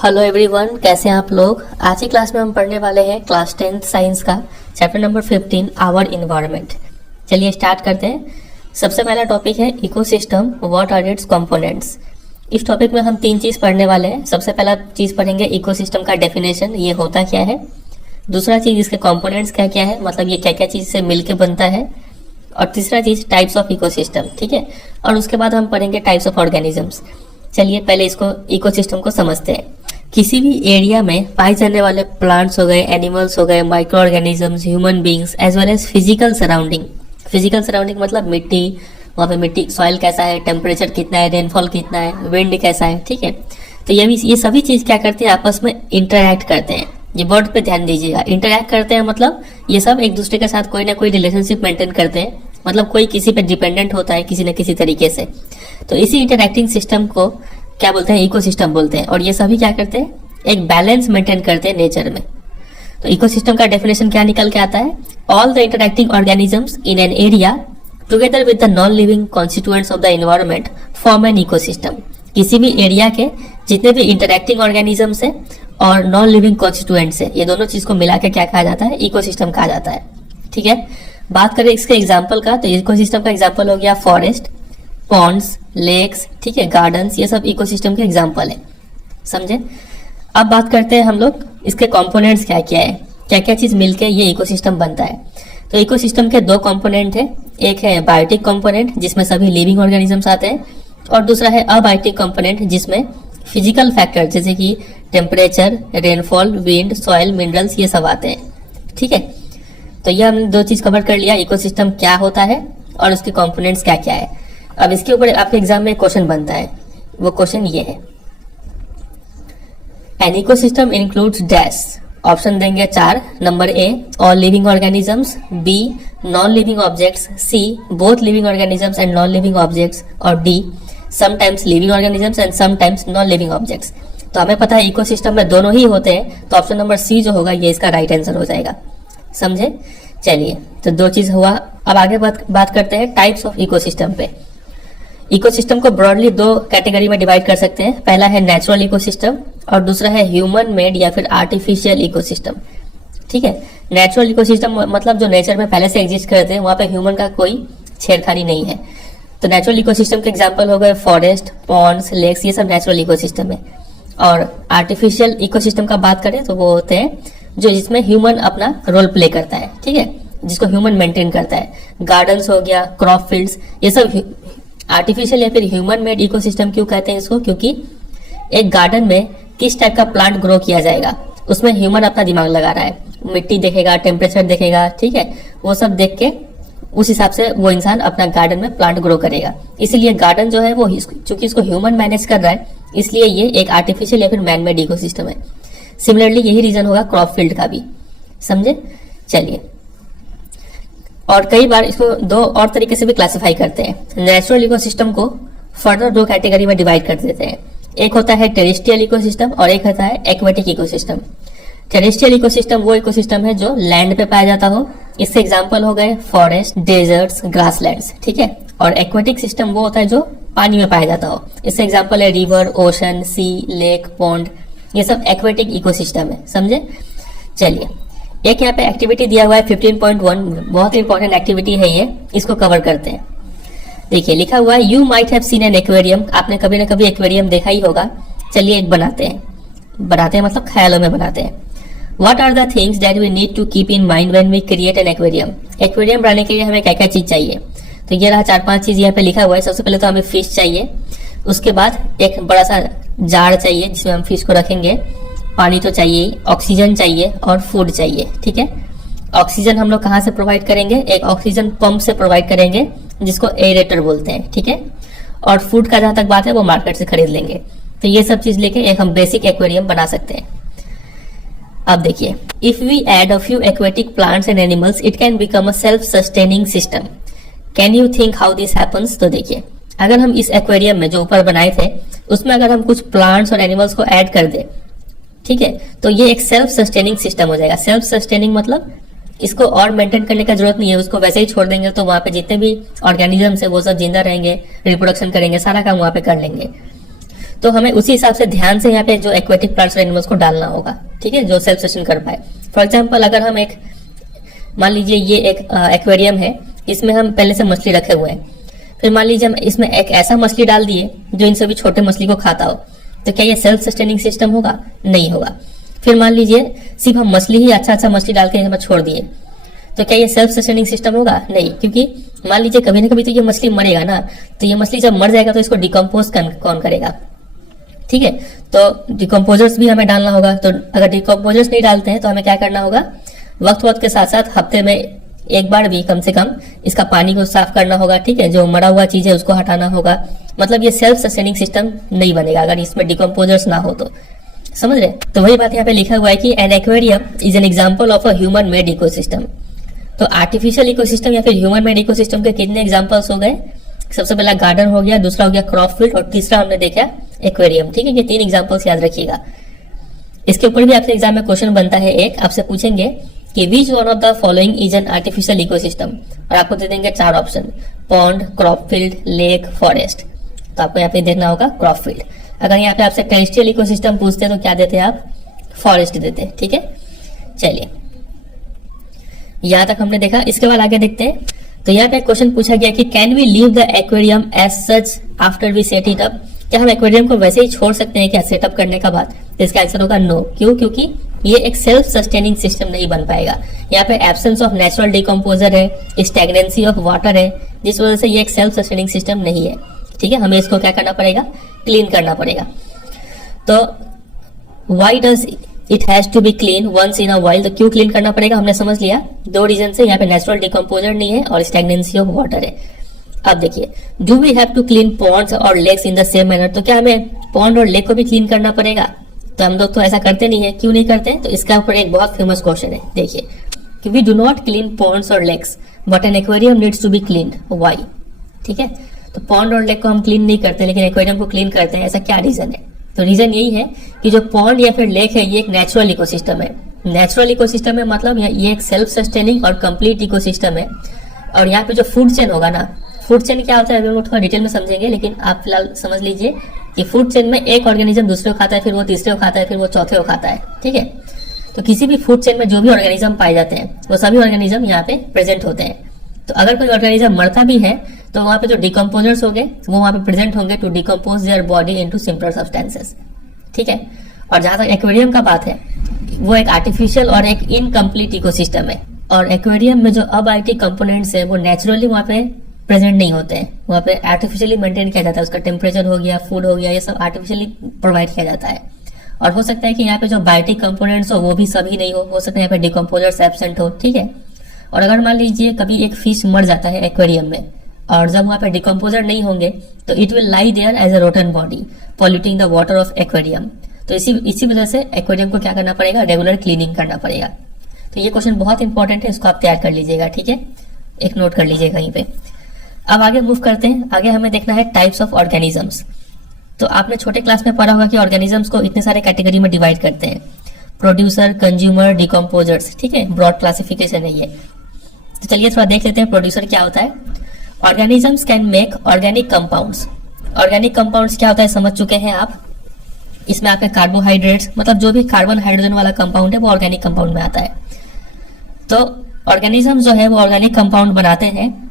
Hello everyone, कैसे हैं आप लोग। आज की क्लास में हम पढ़ने वाले हैं क्लास 10th साइंस का चैप्टर नंबर 15 आवर इन्वायरमेंट। चलिए स्टार्ट करते हैं। सबसे पहला टॉपिक है ecosystem, what are its components. इस टॉपिक में हम तीन चीज़ पढ़ने वाले हैं। सबसे पहला चीज़ पढ़ेंगे इकोसिस्टम का डेफिनेशन, ये होता क्या है। दूसरा चीज़ इसके कंपोनेंट्स क्या क्या है, मतलब ये क्या क्या चीज़ से मिलकर बनता है। और तीसरा चीज़ टाइप्स ऑफ इकोसिस्टम, ठीक है। और उसके बाद हम पढ़ेंगे टाइप्स ऑफ ऑर्गेनिजम्स। चलिए पहले इसको इकोसिस्टम को समझते हैं। किसी भी एरिया में पाए जाने वाले प्लांट्स हो गए, एनिमल्स हो गए, microorganisms, human beings as well as physical surrounding. Physical surrounding मतलब मिट्टी, वहाँ पे मिट्टी सॉइल कैसा है, टेम्परेचर कितना है, रेनफॉल कितना है, विंड कैसा है, ठीक है। तो ये सभी चीज़ क्या करते हैं, आपस में इंटरैक्ट करते हैं। ये वर्ड पे ध्यान दीजिएगा, इंटरैक्ट करते हैं मतलब ये सब एक दूसरे के साथ कोई ना कोई रिलेशनशिप मेंटेन करते हैं, मतलब कोई किसी पे डिपेंडेंट होता है किसी न किसी तरीके से। तो इसी इंटरैक्टिंग सिस्टम को क्या बोलते हैं, इकोसिस्टम बोलते हैं। और ये सभी क्या करते हैं, एक बैलेंस मेंटेन करते हैं नेचर में। तो इकोसिस्टम का डेफिनेशन क्या निकल के आता है, all the interacting organisms in an area together with the non living constituents of the environment form an ecosystem. किसी भी एरिया के जितने भी इंटरैक्टिंग ऑर्गेनिजम्स है और नॉन लिविंग कॉन्स्टिट्यूएंट्स है, ये दोनों चीज को मिला के क्या कहा जाता है, इकोसिस्टम कहा जाता है, ठीक है। बात करें इसके एग्जाम्पल का, तो इकोसिस्टम का एग्जाम्पल हो गया फॉरेस्ट, पॉन्ड्स, लेक्स, ठीक है, गार्डन्स, ये सब इकोसिस्टम के एग्जाम्पल है, समझे। अब बात करते हैं हम लोग इसके कंपोनेंट्स क्या क्या है, क्या क्या चीज मिलके ये इकोसिस्टम बनता है। तो इकोसिस्टम के दो कंपोनेंट है, एक है बायोटिक कंपोनेंट जिसमें सभी लिविंग ऑर्गेनिजम्स आते हैं, और दूसरा है अबायोटिक कंपोनेंट जिसमें फिजिकल फैक्टर जैसे कि temperature, rainfall, wind, soil, minerals, ये सब आते हैं, ठीक है। तो ये हमने दो चीज कवर कर लिया, इकोसिस्टम क्या होता है और उसके कंपोनेंट्स क्या क्या है। अब इसके ऊपर आपके एग्जाम में क्वेश्चन बनता है, वो क्वेश्चन ये है, an ecosystem includes dash. Option देंगे 4। Number A all living organisms, B non living objects, C both living organisms and non living objects, और D sometimes living organisms and sometimes non living objects. तो हमें पता है ecosystem में दोनों ही होते हैं, तो ऑप्शन नंबर सी जो होगा ये इसका राइट आंसर हो जाएगा, समझे। चलिए तो दो चीज हुआ। अब आगे बात करते हैं टाइप्स ऑफ इकोसिस्टम पे। इकोसिस्टम को ब्रॉडली दो कैटेगरी में डिवाइड कर सकते हैं। पहला है नेचुरल इकोसिस्टम और दूसरा है ह्यूमन मेड या फिर आर्टिफिशियल इकोसिस्टम, ठीक है। नेचुरल इकोसिस्टम मतलब जो नेचर में पहले से एग्जिस्ट करते हैं, वहां पे ह्यूमन का कोई छेड़खानी नहीं है। तो नेचुरल इकोसिस्टम के एग्जाम्पल हो गए फॉरेस्ट, पॉन्ड्स, लेक्स, ये सब नेचुरल इकोसिस्टम है। और आर्टिफिशियल इकोसिस्टम का बात करें तो वो होते हैं जो जिसमें ह्यूमन अपना रोल प्ले करता है, ठीक है, जिसको ह्यूमन मेंटेन करता है। गार्डन्स हो गया, क्रॉप फील्ड्स, ये सब आर्टिफिशियल या फिर ह्यूमन मेड इकोसिस्टम क्यों कहते हैं इसको, क्योंकि एक गार्डन में किस टाइप का प्लांट ग्रो किया जाएगा उसमें ह्यूमन अपना दिमाग लगा रहा है। मिट्टी देखेगा, टेम्परेचर देखेगा, ठीक है, वो सब देख के उस हिसाब से वो इंसान अपना गार्डन में प्लांट ग्रो करेगा। इसीलिए गार्डन जो है वो चूंकि इसको ह्यूमन मैनेज कर रहा है, इसलिए ये एक आर्टिफिशियल या फिर मैन मेड इकोसिस्टम है। सिमिलरली यही रीजन होगा क्रॉप फील्ड का भी, समझे। चलिए, और कई बार इसको दो और तरीके से भी क्लासिफाई करते हैं। नेचुरल इकोसिस्टम को फर्दर दो कैटेगरी में डिवाइड कर देते हैं। एक होता है टेरेस्ट्रियल इकोसिस्टम और एक होता है एक्वेटिक इकोसिस्टम। टेरेस्ट्रियल इकोसिस्टम वो इकोसिस्टम है जो लैंड पे पाया जाता हो, इससे एग्जांपल हो गए फॉरेस्ट, डेजर्ट्स, ग्रासलैंड्स, ठीक है। और एक्वेटिक सिस्टम वो होता है जो पानी में पाया जाता हो, इससे एग्जांपल है रिवर, ओशन, सी, लेक, पॉन्ड, ये सब एक्वेटिक इकोसिस्टम है, समझे। चलिए, एक यहाँ पे एक्टिविटी दिया हुआ है 15.1, बहुत इंपॉर्टेंट एक्टिविटी है ये, इसको कवर करते हैं। देखिए लिखा हुआ है you might have seen an aquarium. आपने कभी ना कभी एक्वेरियम देखा ही होगा। चलिए एक बनाते हैं मतलब ख्यालों में बनाते हैं। What are the things that we need to keep in mind when we create an aquarium. Aquarium बनाने के लिए हमें क्या क्या चीज चाहिए, तो ये रहा 4-5 चीज यहाँ पे लिखा हुआ है। सबसे पहले तो हमें फिश चाहिए, उसके बाद एक बड़ा सा जार चाहिए जिसमें हम फिश को रखेंगे, पानी तो चाहिए, ऑक्सीजन चाहिए और फूड चाहिए, ठीक है। ऑक्सीजन हम लोग कहाँ से प्रोवाइड करेंगे, एक ऑक्सीजन पंप से प्रोवाइड करेंगे जिसको एरेटर बोलते हैं, ठीक है। और फूड का जहां तक बात है वो मार्केट से खरीद लेंगे। तो ये सब चीज लेके एक हम बेसिक एक्वेरियम बना सकते हैं। अब देखिए, if we add a few aquatic plants and animals it can become a self sustaining system. Can you think how this happens. तो देखिए, अगर हम इस एक्वेरियम में जो ऊपर बनाए थे उसमें अगर हम कुछ प्लांट्स और एनिमल्स को ऐड कर दे, ठीक है, तो ये एक सेल्फ सस्टेनिंग सिस्टम हो जाएगा। सेल्फ सस्टेनिंग मतलब इसको और मेंटेन करने का जरूरत नहीं है, उसको वैसे ही छोड़ देंगे तो वहां पे जितने भी ऑर्गेनिजम्स है वो सब जिंदा रहेंगे, रिप्रोडक्शन करेंगे, सारा काम वहां पे कर लेंगे। तो हमें उसी हिसाब से ध्यान से यहाँ पे जो एक्वेटिक प्लांट्स और एनिमल्स को डालना होगा, ठीक है, जो सेल्फ सस्टेन कर पाए। फॉर एग्जाम्पल अगर हम एक मान लीजिए ये एक एक्वेरियम है, इसमें हम पहले से मछली रखे हुए हैं, फिर मान लीजिए हम इसमें एक ऐसा मछली डाल दिए जो इन सभी छोटे मछली को खाता हो, तो क्या ये सेल्फ सस्टेनिंग सिस्टम होगा? नहीं होगा। फिर मान लीजिए सिर्फ हम मछली ही अच्छा मछली डाल के यहाँ पर छोड़ दिए, तो क्या ये सेल्फ सस्टेनिंग सिस्टम होगा? नहीं, क्योंकि मान लीजिए कभी ना कभी तो ये मछली मरेगा ना, तो ये मछली जब मर जाएगा तो इसको डिकम्पोज कौन करेगा? ठीक है, तो डिकम्पोजर्स भी हमें डालना होगा। तो अगर डिकम्पोजर्स नहीं डालते हैं तो हमें क्या करना होगा, वक्त के साथ साथ हफ्ते में एक बार भी कम से कम इसका पानी को साफ करना होगा, ठीक है, जो मरा हुआ चीज है उसको हटाना होगा। मतलब ये सेल्फ सस्टेनिंग सिस्टम नहीं बनेगा अगर इसमें डिकम्पोजर्स ना हो तो, समझ रहे? तो वही बात यहाँ पे लिखा हुआ है कि an aquarium is an example of a human made ecosystem. तो आर्टिफिशियल इकोसिस्टम या फिर ह्यूमन मेड इकोसिस्टम के कितने एग्जांपल्स हो गए? सबसे पहला गार्डन हो गया, दूसरा हो गया क्रॉप फील्ड और तीसरा हमने देखा एक्वेरियम, ठीक है। ये 3 एग्जांपल्स याद रखिएगा। इसके ऊपर भी आपसे एग्जाम में क्वेश्चन बनता है, एक आपसे पूछेंगे कि which one of the following is an artificial ecosystem, और आपको दे देंगे 4 option, pond, crop field, lake, forest. तो आपको यहाँ पे देखना होगा क्रॉप फील्ड। अगर यहाँ पे आपसे टेरेस्ट्रियल इकोसिस्टम पूछते हैं तो क्या देते हैं आप? फॉरेस्ट देते हैं, ठीक है। चलिए यहां तक हमने देखा, इसके बाद आगे देखते हैं। तो यहाँ पे क्वेश्चन पूछा गया कि can we leave the aquarium as such after we set it up, क्या हम एक्वेरियम को वैसे ही छोड़ सकते हैं क्या सेटअप करने का बाद? तो इसका आंसर होगा नो। क्यों? क्योंकि ये एक सेल्फ सस्टेनिंग सिस्टम नहीं बन पाएगा। यहाँ पे एब्सेंस ऑफ नेचुरल डिकम्पोजर है, स्टैग्नेंसी ऑफ वाटर है, जिस वजह से ये एक सेल्फ सस्टेनिंग सिस्टम नहीं है, ठीक है। हमें इसको क्या करना पड़ेगा? क्लीन करना पड़ेगा। तो why does it has to be clean once in a while, तो क्यों क्लीन करना पड़ेगा हमने समझ लिया। 2 रीजन से, यहाँ पे नेचुरल डिकम्पोजर नहीं है और स्टैग्नेंसी ऑफ वाटर है। अब देखिए, do we have to clean ponds और lakes in the same manner, तो क्या हमें पॉन्ड और लेक को भी क्लीन करना पड़ेगा? तो हम लोग तो ऐसा करते नहीं है। क्यों नहीं करते? तो इसका ऊपर एक बहुत फेमस क्वेश्चन है, देखिए कि we do not clean ponds और lakes but an aquarium needs to be cleaned, why? ठीक है, तो पॉन्ड और लेक को हम क्लीन नहीं करते लेकिन एक्वेरियम को क्लीन करते हैं, ऐसा क्या रीजन है? तो रीजन यही है कि जो पॉन्ड या फिर लेक है ये एक नेचुरल इकोसिस्टम है। नेचुरल इकोसिस्टम है मतलब ये एक सेल्फ सस्टेनिंग और कंप्लीट इकोसिस्टम है। और यहाँ पे जो फूड चेन होगा ना, फूड चेन क्या होता है हम लोग थोड़ा डिटेल में समझेंगे, लेकिन आप फिलहाल समझ लीजिए कि फूड चेन में एक ऑर्गेनिज्म दूसरे को खाता है, फिर वो तीसरे को खाता है, फिर वो चौथे को खाता है, ठीक है। तो किसी भी फूड चेन में जो भी ऑर्गेनिज्म पाए जाते हैं वो सभी ऑर्गेनिज्म यहाँ पे प्रेजेंट होते हैं। तो अगर कोई ऑर्गेनिज्म मरता भी है तो वहां पे जो डिकम्पोजर्स होंगे वो वहां पे प्रेजेंट होंगे to decompose their body into simpler substances, ठीक है। और जहां तक एक्वेरियम का बात है, वो एक आर्टिफिशियल और एक इनकम्प्लीट इकोसिस्टम है। और एक्वेरियम में जो अबायोटिक कंपोनेंट्स है वो नेचुरली वहां पे प्रेजेंट नहीं होते हैं, वहां पे आर्टिफिशियली मेंटेन किया जाता है। उसका टेम्परेचर हो गया, फूड हो गया, ये सब आर्टिफिशियली प्रोवाइड किया जाता है। और हो सकता है कि यहाँ पे जो बायोटिक कंपोनेंट्स हो वो भी सभी नहीं हो सकता है यहाँ पे डिकम्पोजर्स एब्सेंट हो, ठीक है। और अगर मान लीजिए कभी एक फिश मर जाता है एक्वेरियम में और जब वहां पे डिकम्पोजर नहीं होंगे तो it will lie there as a rotten body polluting the water of aquarium. तो इसी वजह से एक्वेरियम को क्या करना पड़ेगा? रेगुलर क्लीनिंग करना पड़ेगा। तो ये क्वेश्चन बहुत इंपॉर्टेंट है, इसको आप तैयार कर लीजिएगा, ठीक है, एक नोट कर लीजिएगा कहीं पे। अब आगे मूव करते हैं। आगे हमें देखना है टाइप्स ऑफ ऑर्गेनिजम्स। तो आपने छोटे क्लास में पढ़ा होगा कि ऑर्गेनिजम्स को इतने सारे कैटेगरी में डिवाइड करते हैं, प्रोड्यूसर, कंज्यूमर, डिकम्पोजर्स, ठीक है, ब्रॉड क्लासिफिकेशन है ये। तो चलिए थोड़ा देख लेते हैं प्रोड्यूसर क्या होता है। Organisms can make organic compounds. Organic compounds क्या होता है समझ चुके हैं आप। इसमें आपके कार्बोहाइड्रेट्स, मतलब जो भी कार्बन हाइड्रोजन वाला कंपाउंड है वो ऑर्गेनिक कंपाउंड में आता है। तो ऑर्गेनिज्म जो है वो ऑर्गेनिक कंपाउंड बनाते हैं,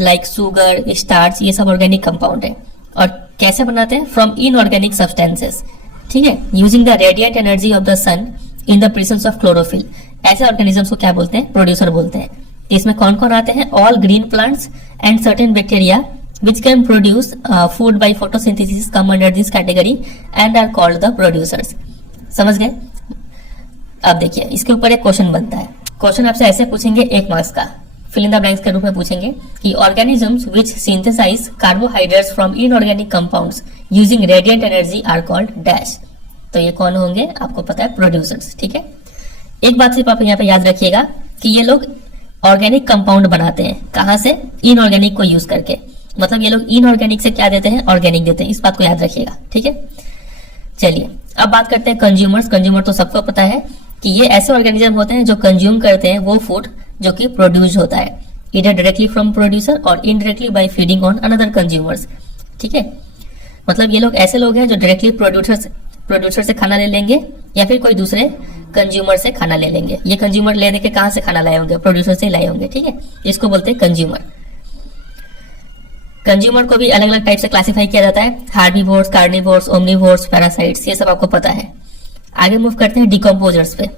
लाइक शुगर, स्टार्च, ये सब ऑर्गेनिक कंपाउंड है। और कैसे बनाते हैं? फ्रॉम इनऑर्गेनिक सब्सटेंसेस, ठीक है, using the radiant energy of the sun in the presence of chlorophyll. ऐसे ऑर्गेनिजम्स को क्या बोलते हैं? प्रोड्यूसर बोलते हैं। इसमें कौन कौन आते हैं? All green plants and certain bacteria which can produce food by photosynthesis come under this category and are called the producers। समझ गए? अब देखिए इसके ऊपर एक क्वेश्चन बनता है। क्वेश्चन आपसे ऐसे पूछेंगे 1 मार्क्स का, फिल इन द ब्लैंक्स के रूप में पूछेंगे कि organisms which synthesize carbohydrates from inorganic compounds using radiant energy are called dash। तो ये कौन होंगे? आपको पता है, प्रोड्यूसर्स, ठीक है। एक बात सिर्फ आप यहाँ पे याद रखिएगा कि ये लोग ऑर्गेनिक कंपाउंड बनाते हैं, कहां से? इनऑर्गेनिक को यूज करके। मतलब ये लोग इनऑर्गेनिक से क्या देते हैं? ऑर्गेनिक देते हैं। इस बात को याद रखिएगा, ठीक है। चलिए अब बात करते हैं कंज्यूमर्स। कंज्यूमर तो सबको पता है कि ये ऐसे ऑर्गेनिज्म होते हैं जो कंज्यूम करते हैं वो फूड जो कि प्रोड्यूस होता है, इधर डायरेक्टली फ्रॉम प्रोड्यूसर और indirectly bye feeding on another consumers, ठीक है। मतलब ये लोग ऐसे लोग हैं जो डायरेक्टली प्रोड्यूसर से खाना ले लेंगे या फिर कोई दूसरे कंज्यूमर से खाना ले लेंगे। ये कंज्यूमर ले के कहाँ से खाना लाए होंगे, प्रोड्यूसर से लाए होंगे, ठीक है। इसको बोलते हैं कंज्यूमर। कंज्यूमर को भी अलग अलग टाइप से क्लासिफाई किया जाता है, हार्बीवोर्स, कार्निवोर्स, ओमनीवोर्स, पैरासाइट्स, ये सब आपको पता है। आगे मूव करते हैं डिकम्पोजर्स पे।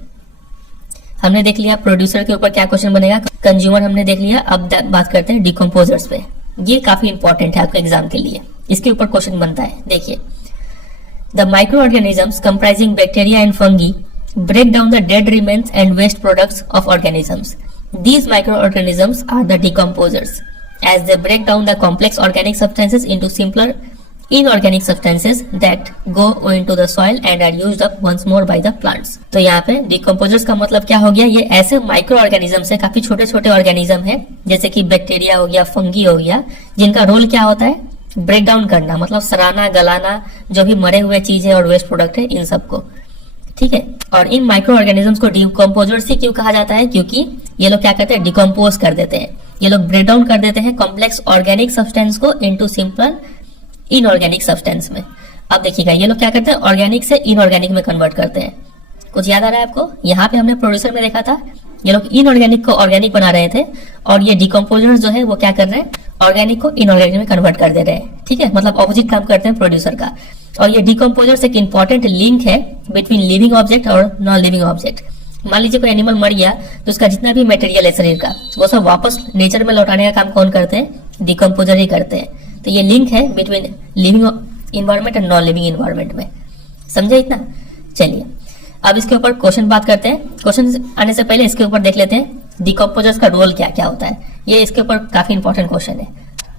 हमने देख लिया प्रोड्यूसर के ऊपर क्या क्वेश्चन बनेगा, कंज्यूमर हमने देख लिया। अब बात करते हैं डिकम्पोजर्स पे। ये काफी इंपॉर्टेंट है आपके एग्जाम के लिए, इसके ऊपर क्वेश्चन बनता है। देखिए, the micro organisms comprising bacteria and fungi break down the dead remains and waste products of organisms. These microorganisms are the decomposers, as they break down the complex organic substances into simpler inorganic substances that go into the soil and are used up once more by the plants. तो यहाँ पे decomposers का मतलब क्या हो गया, ये ऐसे माइक्रो ऑर्गेनिज्म है, काफी छोटे छोटे ऑर्गेनिज्म है, जैसे कि बैक्टीरिया हो गया, फंगी हो गया, जिनका रोल क्या होता है, ब्रेक डाउन करना, मतलब सराना, गलाना जो भी मरे हुए चीज है और वेस्ट प्रोडक्ट है, इन सबको, ठीक है। और इन माइक्रो ऑर्गेनिजम्स को डिकम्पोजर्स ही क्यों कहा जाता है, क्योंकि ये लोग क्या करते हैं, डिकम्पोज कर देते हैं, ये लोग ब्रेक डाउन कर देते हैं कॉम्प्लेक्स ऑर्गेनिक सब्सटेंस को इनटू सिंपल इनऑर्गेनिक सब्सटेंस में। अब देखिएगा, ये लोग क्या करते हैं, ऑर्गेनिक से इनऑर्गेनिक में कन्वर्ट करते हैं। कुछ याद आ रहा है आपको, यहाँ पे हमने प्रोड्यूसर में देखा था, ये लोग इनऑर्गेनिक को ऑर्गेनिक बना रहे थे, और ये डिकम्पोजर्स जो है वो क्या कर रहे हैं, ऑर्गेनिक को इनऑर्गेनिक में कन्वर्ट कर दे रहे हैं, ठीक है। मतलब ऑपोजिट काम करते हैं प्रोड्यूसर का। और ये डिकम्पोजर्स एक इंपॉर्टेंट लिंक है बिटवीन लिविंग ऑब्जेक्ट और नॉन लिविंग ऑब्जेक्ट। मान लीजिए कोई एनिमल मर गया तो उसका जितना भी मटेरियल है शरीर का, वो सब वापस नेचर में लौटाने का काम कौन करते हैं, डिकम्पोजर ही करते हैं। तो ये लिंक है between living environment and non living environment में। समझे इतना? चलिए अब इसके ऊपर क्वेश्चन बात करते हैं। क्वेश्चन आने से पहले इसके ऊपर देख लेते हैं डिकम्पोजर्स का रोल क्या क्या होता है। ये इसके ऊपर काफी इंपॉर्टेंट क्वेश्चन है।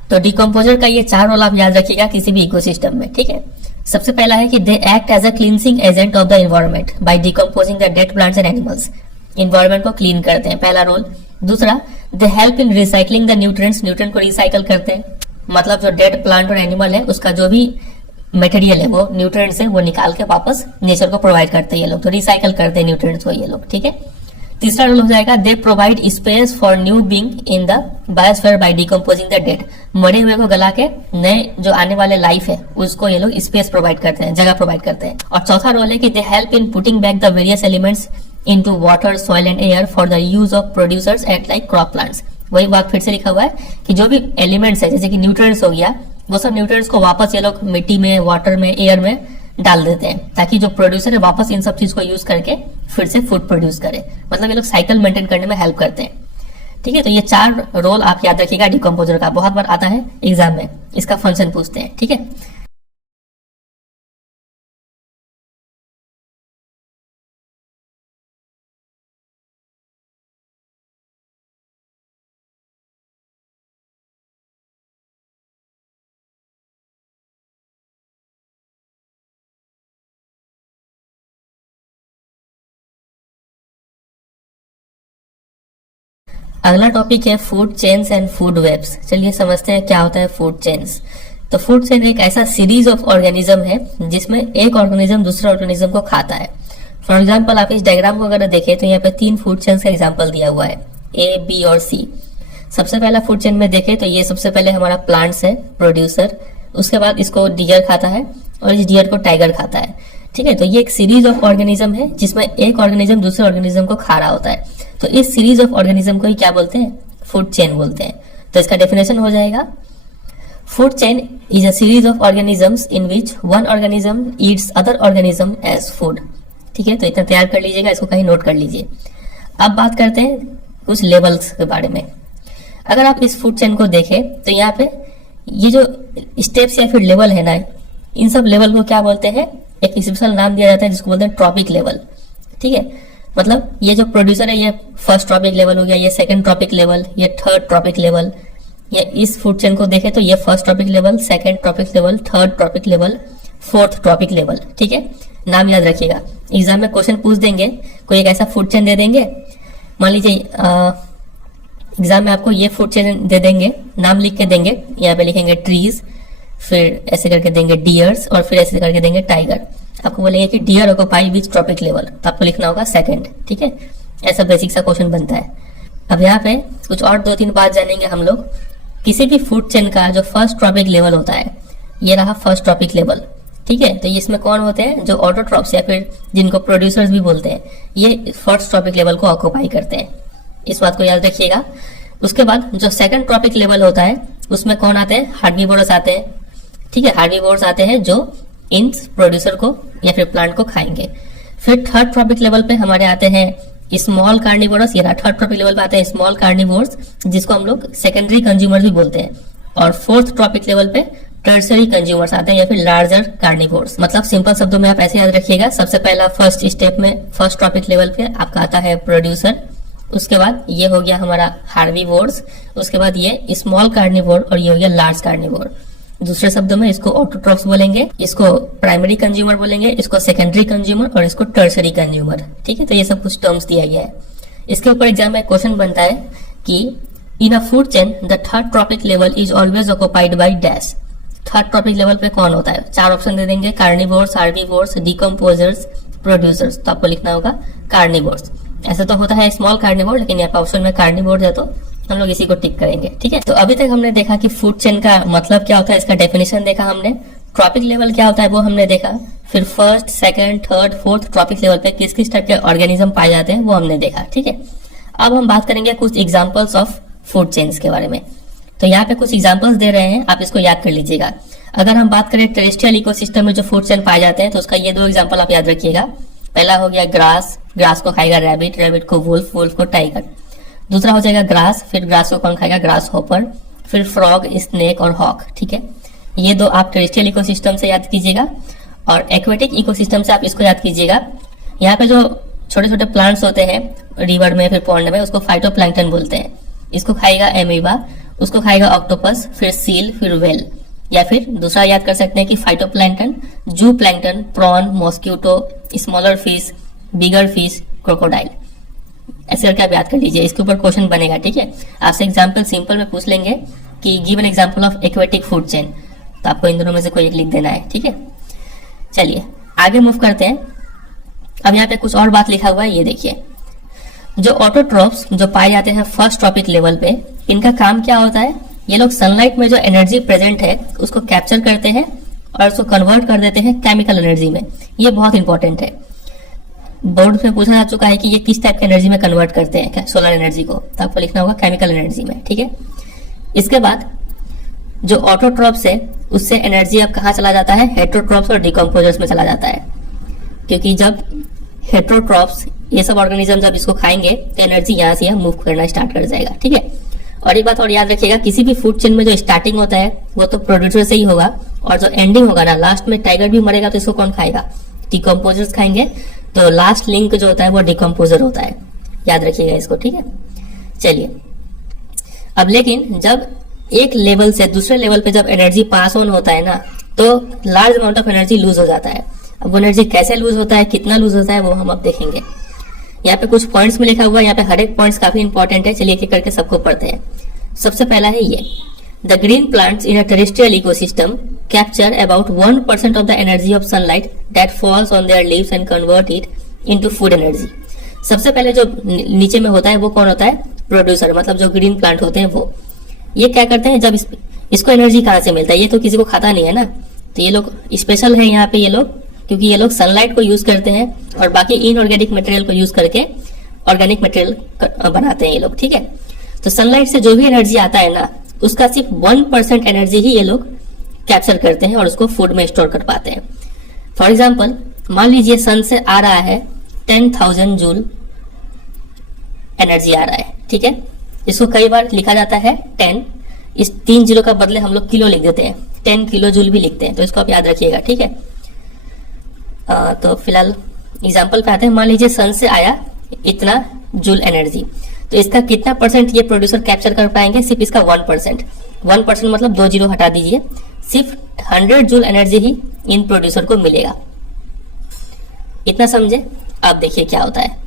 तो डिकम्पोजर का ये 4 रोल आप याद रखिएगा किसी भी इकोसिस्टम में, ठीक है। सबसे पहला है कि they act as a cleansing agent of the environment by decomposing the dead plants and animals. Environment को क्लीन करते हैं, पहला रोल। दूसरा, they help in recycling the nutrients, nutrient को रिसाइकल करते हैं, मतलब जो डेड प्लांट और एनिमल है उसका जो भी मटेरियल है, वो न्यूट्रिएंट्स है, वो निकाल के वापस नेचर को प्रोवाइड करते हैं ये लोग, तो रिसाइकल करते हैं न्यूट्रिएंट्स को ये लोग, ठीक है। तीसरा रोल हो जाएगा, they provide space for new being in the biosphere by decomposing the dead. मरे हुए को गला के नए जो आने वाले लाइफ है उसको ये लोग स्पेस प्रोवाइड करते हैं, जगह प्रोवाइड करते हैं। और चौथा रोल है कि they help in putting back the various elements into water, soil and air for the use of producers at like crop plants. वही बात फिर से लिखा हुआ है कि जो भी एलिमेंट्स है, जैसे कि न्यूट्रिएंट्स हो गया, वो सब न्यूट्रिएंट्स को वापस ये लोग मिट्टी में, वाटर में, एयर में डाल देते हैं, ताकि जो प्रोड्यूसर है वापस इन सब चीज को यूज करके फिर से फूड प्रोड्यूस करे। मतलब ये लोग साइकिल मेंटेन करने में हेल्प करते हैं, ठीक है। तो ये 4 रोल आप याद रखिएगा डिकम्पोजर का, बहुत बार आता है एग्जाम में, इसका फंक्शन पूछते हैं, ठीक है। अगला टॉपिक है food chains and food webs. चलिए समझते हैं क्या होता है फूड चेन्स। तो फूड चेन एक ऐसा सीरीज ऑफ ऑर्गेनिज्म है जिसमें एक ऑर्गेनिज्म दूसरे ऑर्गेनिज्म को खाता है। फॉर एग्जाम्पल आप इस डायग्राम को अगर देखें तो यहाँ पे 3 फूड चेन्स का एग्जाम्पल दिया हुआ है, ए, बी और सी। सबसे पहला फूड चेन में देखें तो ये सबसे पहले हमारा प्लांट्स है, प्रोड्यूसर, उसके बाद इसको डियर खाता है और इस डियर को टाइगर खाता है, ठीक है। तो ये एक सीरीज ऑफ ऑर्गेनिज्म है जिसमें एक ऑर्गेनिज्म दूसरे ऑर्गेनिज्म को खा रहा होता है। तो इस सीरीज ऑफ ऑर्गेनिज्म को ही क्या बोलते हैं, फूड चेन बोलते हैं। तो इसका डेफिनेशन हो जाएगा, food chain is a series of organisms in which one organism eats other organism as food, ठीक है। तो इतना तैयार कर लीजिएगा, इसको कहीं नोट कर लीजिए। अब बात करते हैं कुछ लेवल्स के बारे में। अगर आप इस फूड चेन को देखें तो यहाँ पे ये जो स्टेप्स या फिर लेवल है ना, इन सब लेवल को क्या बोलते हैं, एक स्पेशल नाम दिया जाता है जिसको बोलते हैं ट्रॉपिक लेवल, ठीक है। मतलब ये जो प्रोड्यूसर है ये फर्स्ट ट्रॉपिक लेवल हो गया, ये सेकंड ट्रॉपिक लेवल, ये थर्ड ट्रॉपिक लेवल। या इस फूड चेन को देखें तो ये first trophic level, second trophic level, third trophic level, fourth tropic level, ठीक है। नाम याद रखिएगा, एग्जाम में क्वेश्चन पूछ देंगे, कोई एक ऐसा फूड चेन दे देंगे, मान लीजिए एग्जाम में आपको ये फूड चेन दे देंगे, नाम लिख के देंगे, यहाँ पे लिखेंगे ट्रीज, फिर ऐसे करके देंगे डियर्स और फिर ऐसे करके देंगे टाइगर। आपको बोलेंगे कि डियर ऑक्यूपाई विच ट्रॉपिक लेवल, तो आपको लिखना होगा सेकंड, ठीक है। ऐसा बेसिक सा क्वेश्चन बनता है। अब यहाँ पे कुछ और 2-3 बात जानेंगे हम लोग। किसी भी फूड चेन का जो फर्स्ट ट्रॉपिक लेवल होता है ये रहा फर्स्ट ट्रॉपिक लेवल, ठीक है। तो इसमें कौन होते हैं, जो ऑटोट्रॉप्स या फिर जिनको प्रोड्यूसर्स भी बोलते हैं, ये फर्स्ट ट्रॉपिक लेवल को ऑक्यूपाई करते हैं, इस बात को याद रखिएगा। उसके बाद जो सेकंड ट्रॉपिक लेवल होता है उसमें कौन आते हैं, हार्बीवोरस आते हैं, ठीक है। हार्बीवोरस आते हैं जो इन प्रोड्यूसर को या फिर प्लांट को खाएंगे। फिर थर्ड ट्रॉपिक लेवल पे हमारे आते हैं स्मॉल कार्निवोरस, ये थर्ड ट्रॉपिक लेवल पे आते हैं स्मॉल कार्निवोर्स, जिसको हम लोग सेकेंडरी कंज्यूमर्स भी बोलते हैं। और फोर्थ ट्रॉपिक लेवल पे टर्सरी कंज्यूमर्स आते हैं या फिर लार्जर कार्निवोर्स। मतलब सिंपल शब्दों में आप ऐसे याद रखिएगा, सबसे पहला फर्स्ट स्टेप में फर्स्ट ट्रॉपिक लेवल पे आपका आता है प्रोड्यूसर, उसके बाद ये हो गया हमारा हार्बीवोर्स, उसके बाद ये स्मॉल कार्निवोर और ये हो गया लार्ज कार्निवोर। दूसरे शब्दों में इसको ऑटोट्रॉप्स बोलेंगे, इसको प्राइमरी कंज्यूमर बोलेंगे, इसको सेकेंडरी कंज्यूमर और इसको टर्सरी कंज्यूमर, ठीक है। तो ये सब कुछ टर्म्स दिया गया है। इसके ऊपर एग्जाम में क्वेश्चन बनता है कि in a food chain the third trophic level is always occupied by dash. Third trophic level पे कौन होता है, 4 ऑप्शन दे देंगे, कार्निवोर्स, हार्बीवोर्स, डिकम्पोजर्स, प्रोड्यूसर्स। तो आपको लिखना होगा कार्निवोर्स। ऐसा तो होता है स्मॉल कार्निवोर, लेकिन यहाँ पे ऑप्शन में कार्निवोर है तो हम लोग इसी को टिक करेंगे, ठीक है। तो अभी तक हमने देखा कि फूड चेन का मतलब क्या होता है, इसका डेफिनेशन देखा हमने, ट्रॉपिक लेवल क्या होता है वो हमने देखा, फिर first, second, third, fourth tropic level पे किस किस टाइप के ऑर्गेनिज्म पाए जाते हैं वो हमने देखा, ठीक है। अब हम बात करेंगे कुछ एग्जाम्पल्स ऑफ फूड चेन्स के बारे में। तो यहाँ पे कुछ एग्जाम्पल्स दे रहे हैं, आप इसको याद कर लीजिएगा। अगर हम बात करें टेरेस्ट्रियल इकोसिस्टम में जो फूड चेन पाए जाते हैं तो उसका ये 2 एग्जाम्पल आप याद रखिएगा। पहला हो गया ग्रास, ग्रास को खाएगा रैबिट, रैबिट को वुल्फ, वुल्फ को टाइगर। दूसरा हो जाएगा ग्रास, फिर ग्रास को कौन खाएगा, ग्रास हॉपर, फिर फ्रॉग, स्नेक और हॉक, ठीक है। ये 2 आप टेरेस्ट्रियल इकोसिस्टम से याद कीजिएगा। और एक्वेटिक इकोसिस्टम से आप इसको याद कीजिएगा, यहाँ पे जो छोटे छोटे प्लांट्स होते हैं रिवर में फिर पॉन्ड में, उसको फाइटोप्लैंक्टन बोलते हैं। इसको खाएगा एमीबा, उसको खाएगा ऑक्टोपस, फिर सील, फिर वेल। या फिर दूसरा याद कर सकते हैं कि phytoplankton, zooplankton, prawn, mosquito, smaller fish, bigger fish, crocodile. ऐसे करके आप याद कर लीजिए, इसके ऊपर क्वेश्चन बनेगा, ठीक है। आपसे एग्जाम्पल सिंपल में पूछ लेंगे कि give an example of aquatic food chain, तो आपको इन दोनों में से कोई एक लिख देना है, ठीक है। चलिए आगे मूव करते हैं। अब यहाँ पे कुछ और बात लिखा हुआ है, ये देखिए। जो ऑटोट्रॉप्स जो पाए जाते हैं फर्स्ट ट्रॉपिक लेवल पे, इनका काम क्या होता है, ये लोग सनलाइट में जो एनर्जी प्रेजेंट है उसको कैप्चर करते हैं और उसको कन्वर्ट कर देते हैं केमिकल एनर्जी में। ये बहुत इंपॉर्टेंट है, बोर्ड में पूछा जा चुका है कि ये किस टाइप की एनर्जी में कन्वर्ट करते हैं सोलर एनर्जी को, तो आपको लिखना होगा केमिकल एनर्जी में, ठीक है। इसके बाद जो ऑटोट्रॉप्स है उससे एनर्जी अब कहाँ चला जाता है, हेट्रोट्रॉप्स और डिकम्पोजर्स में चला जाता है। क्योंकि जब हेट्रोट्रॉप्स ये सब ऑर्गेनिज्म जब इसको खाएंगे तो एनर्जी यहाँ से मूव करना स्टार्ट कर जाएगा, ठीक है। और एक बात और याद रखिएगा, किसी भी फूड चेन में जो स्टार्टिंग होता है वो तो प्रोड्यूसर से ही होगा, और जो एंडिंग होगा ना, लास्ट में टाइगर भी मरेगा तो इसको कौन खाएगा, डिकम्पोजर्स खाएंगे। तो लास्ट लिंक जो होता है वो डिकम्पोजर होता है, याद रखिएगा इसको, ठीक है। चलिए अब लेकिन जब एक लेवल से दूसरे लेवल पे जब एनर्जी पास ऑन होता है ना, तो large amount of energy lose हो जाता है। अब वो एनर्जी कैसे लूज होता है, कितना लूज होता है, वो हम अब देखेंगे। यहाँ पे कुछ पॉइंट्स में लिखा हुआ है, यहाँ पे हर एक पॉइंट्स काफी इंपॉर्टेंट है। चलिए एक एक करके सबको पढ़ते हैं। सबसे पहला है ये, the green plants in a terrestrial ecosystem capture about 1% of the energy of sunlight that falls on their leaves and convert it into food energy. सबसे पहले जो नीचे में होता है वो कौन होता है, प्रोड्यूसर, मतलब जो ग्रीन प्लांट होते हैं वो। ये क्या करते हैं, जब इसको एनर्जी कहाँ से मिलता है, ये तो किसी को खाता नहीं है ना, तो ये लोग स्पेशल है यहाँ पे ये लोग, क्योंकि ये लोग सनलाइट को यूज करते हैं और बाकी इनऑर्गेनिक मटेरियल को यूज करके ऑर्गेनिक मटेरियल बनाते हैं ये लोग, ठीक है। तो सनलाइट से जो भी एनर्जी आता है ना, उसका सिर्फ 1% एनर्जी ही ये लोग कैप्चर करते हैं और उसको फूड में स्टोर कर पाते हैं। फॉर एग्जाम्पल मान लीजिए सन से आ रहा है 10,000 जूल एनर्जी आ रहा है, ठीक है। इसको कई बार लिखा जाता है 10, इस 3 जीरो का बदले हम लोग किलो लिख देते हैं, 10 किलो जूल भी लिखते हैं, तो इसको आप याद रखिएगा, ठीक है। तो फिलहाल एग्जाम्पल पे आते हैं। मान लीजिए सन से आया इतना जूल एनर्जी, तो इसका कितना परसेंट ये प्रोड्यूसर कैप्चर कर पाएंगे, सिर्फ इसका 1%। 1% मतलब 2 जीरो हटा दीजिए, सिर्फ 100 जूल एनर्जी ही इन प्रोड्यूसर को मिलेगा। इतना समझे, अब देखिए क्या होता है।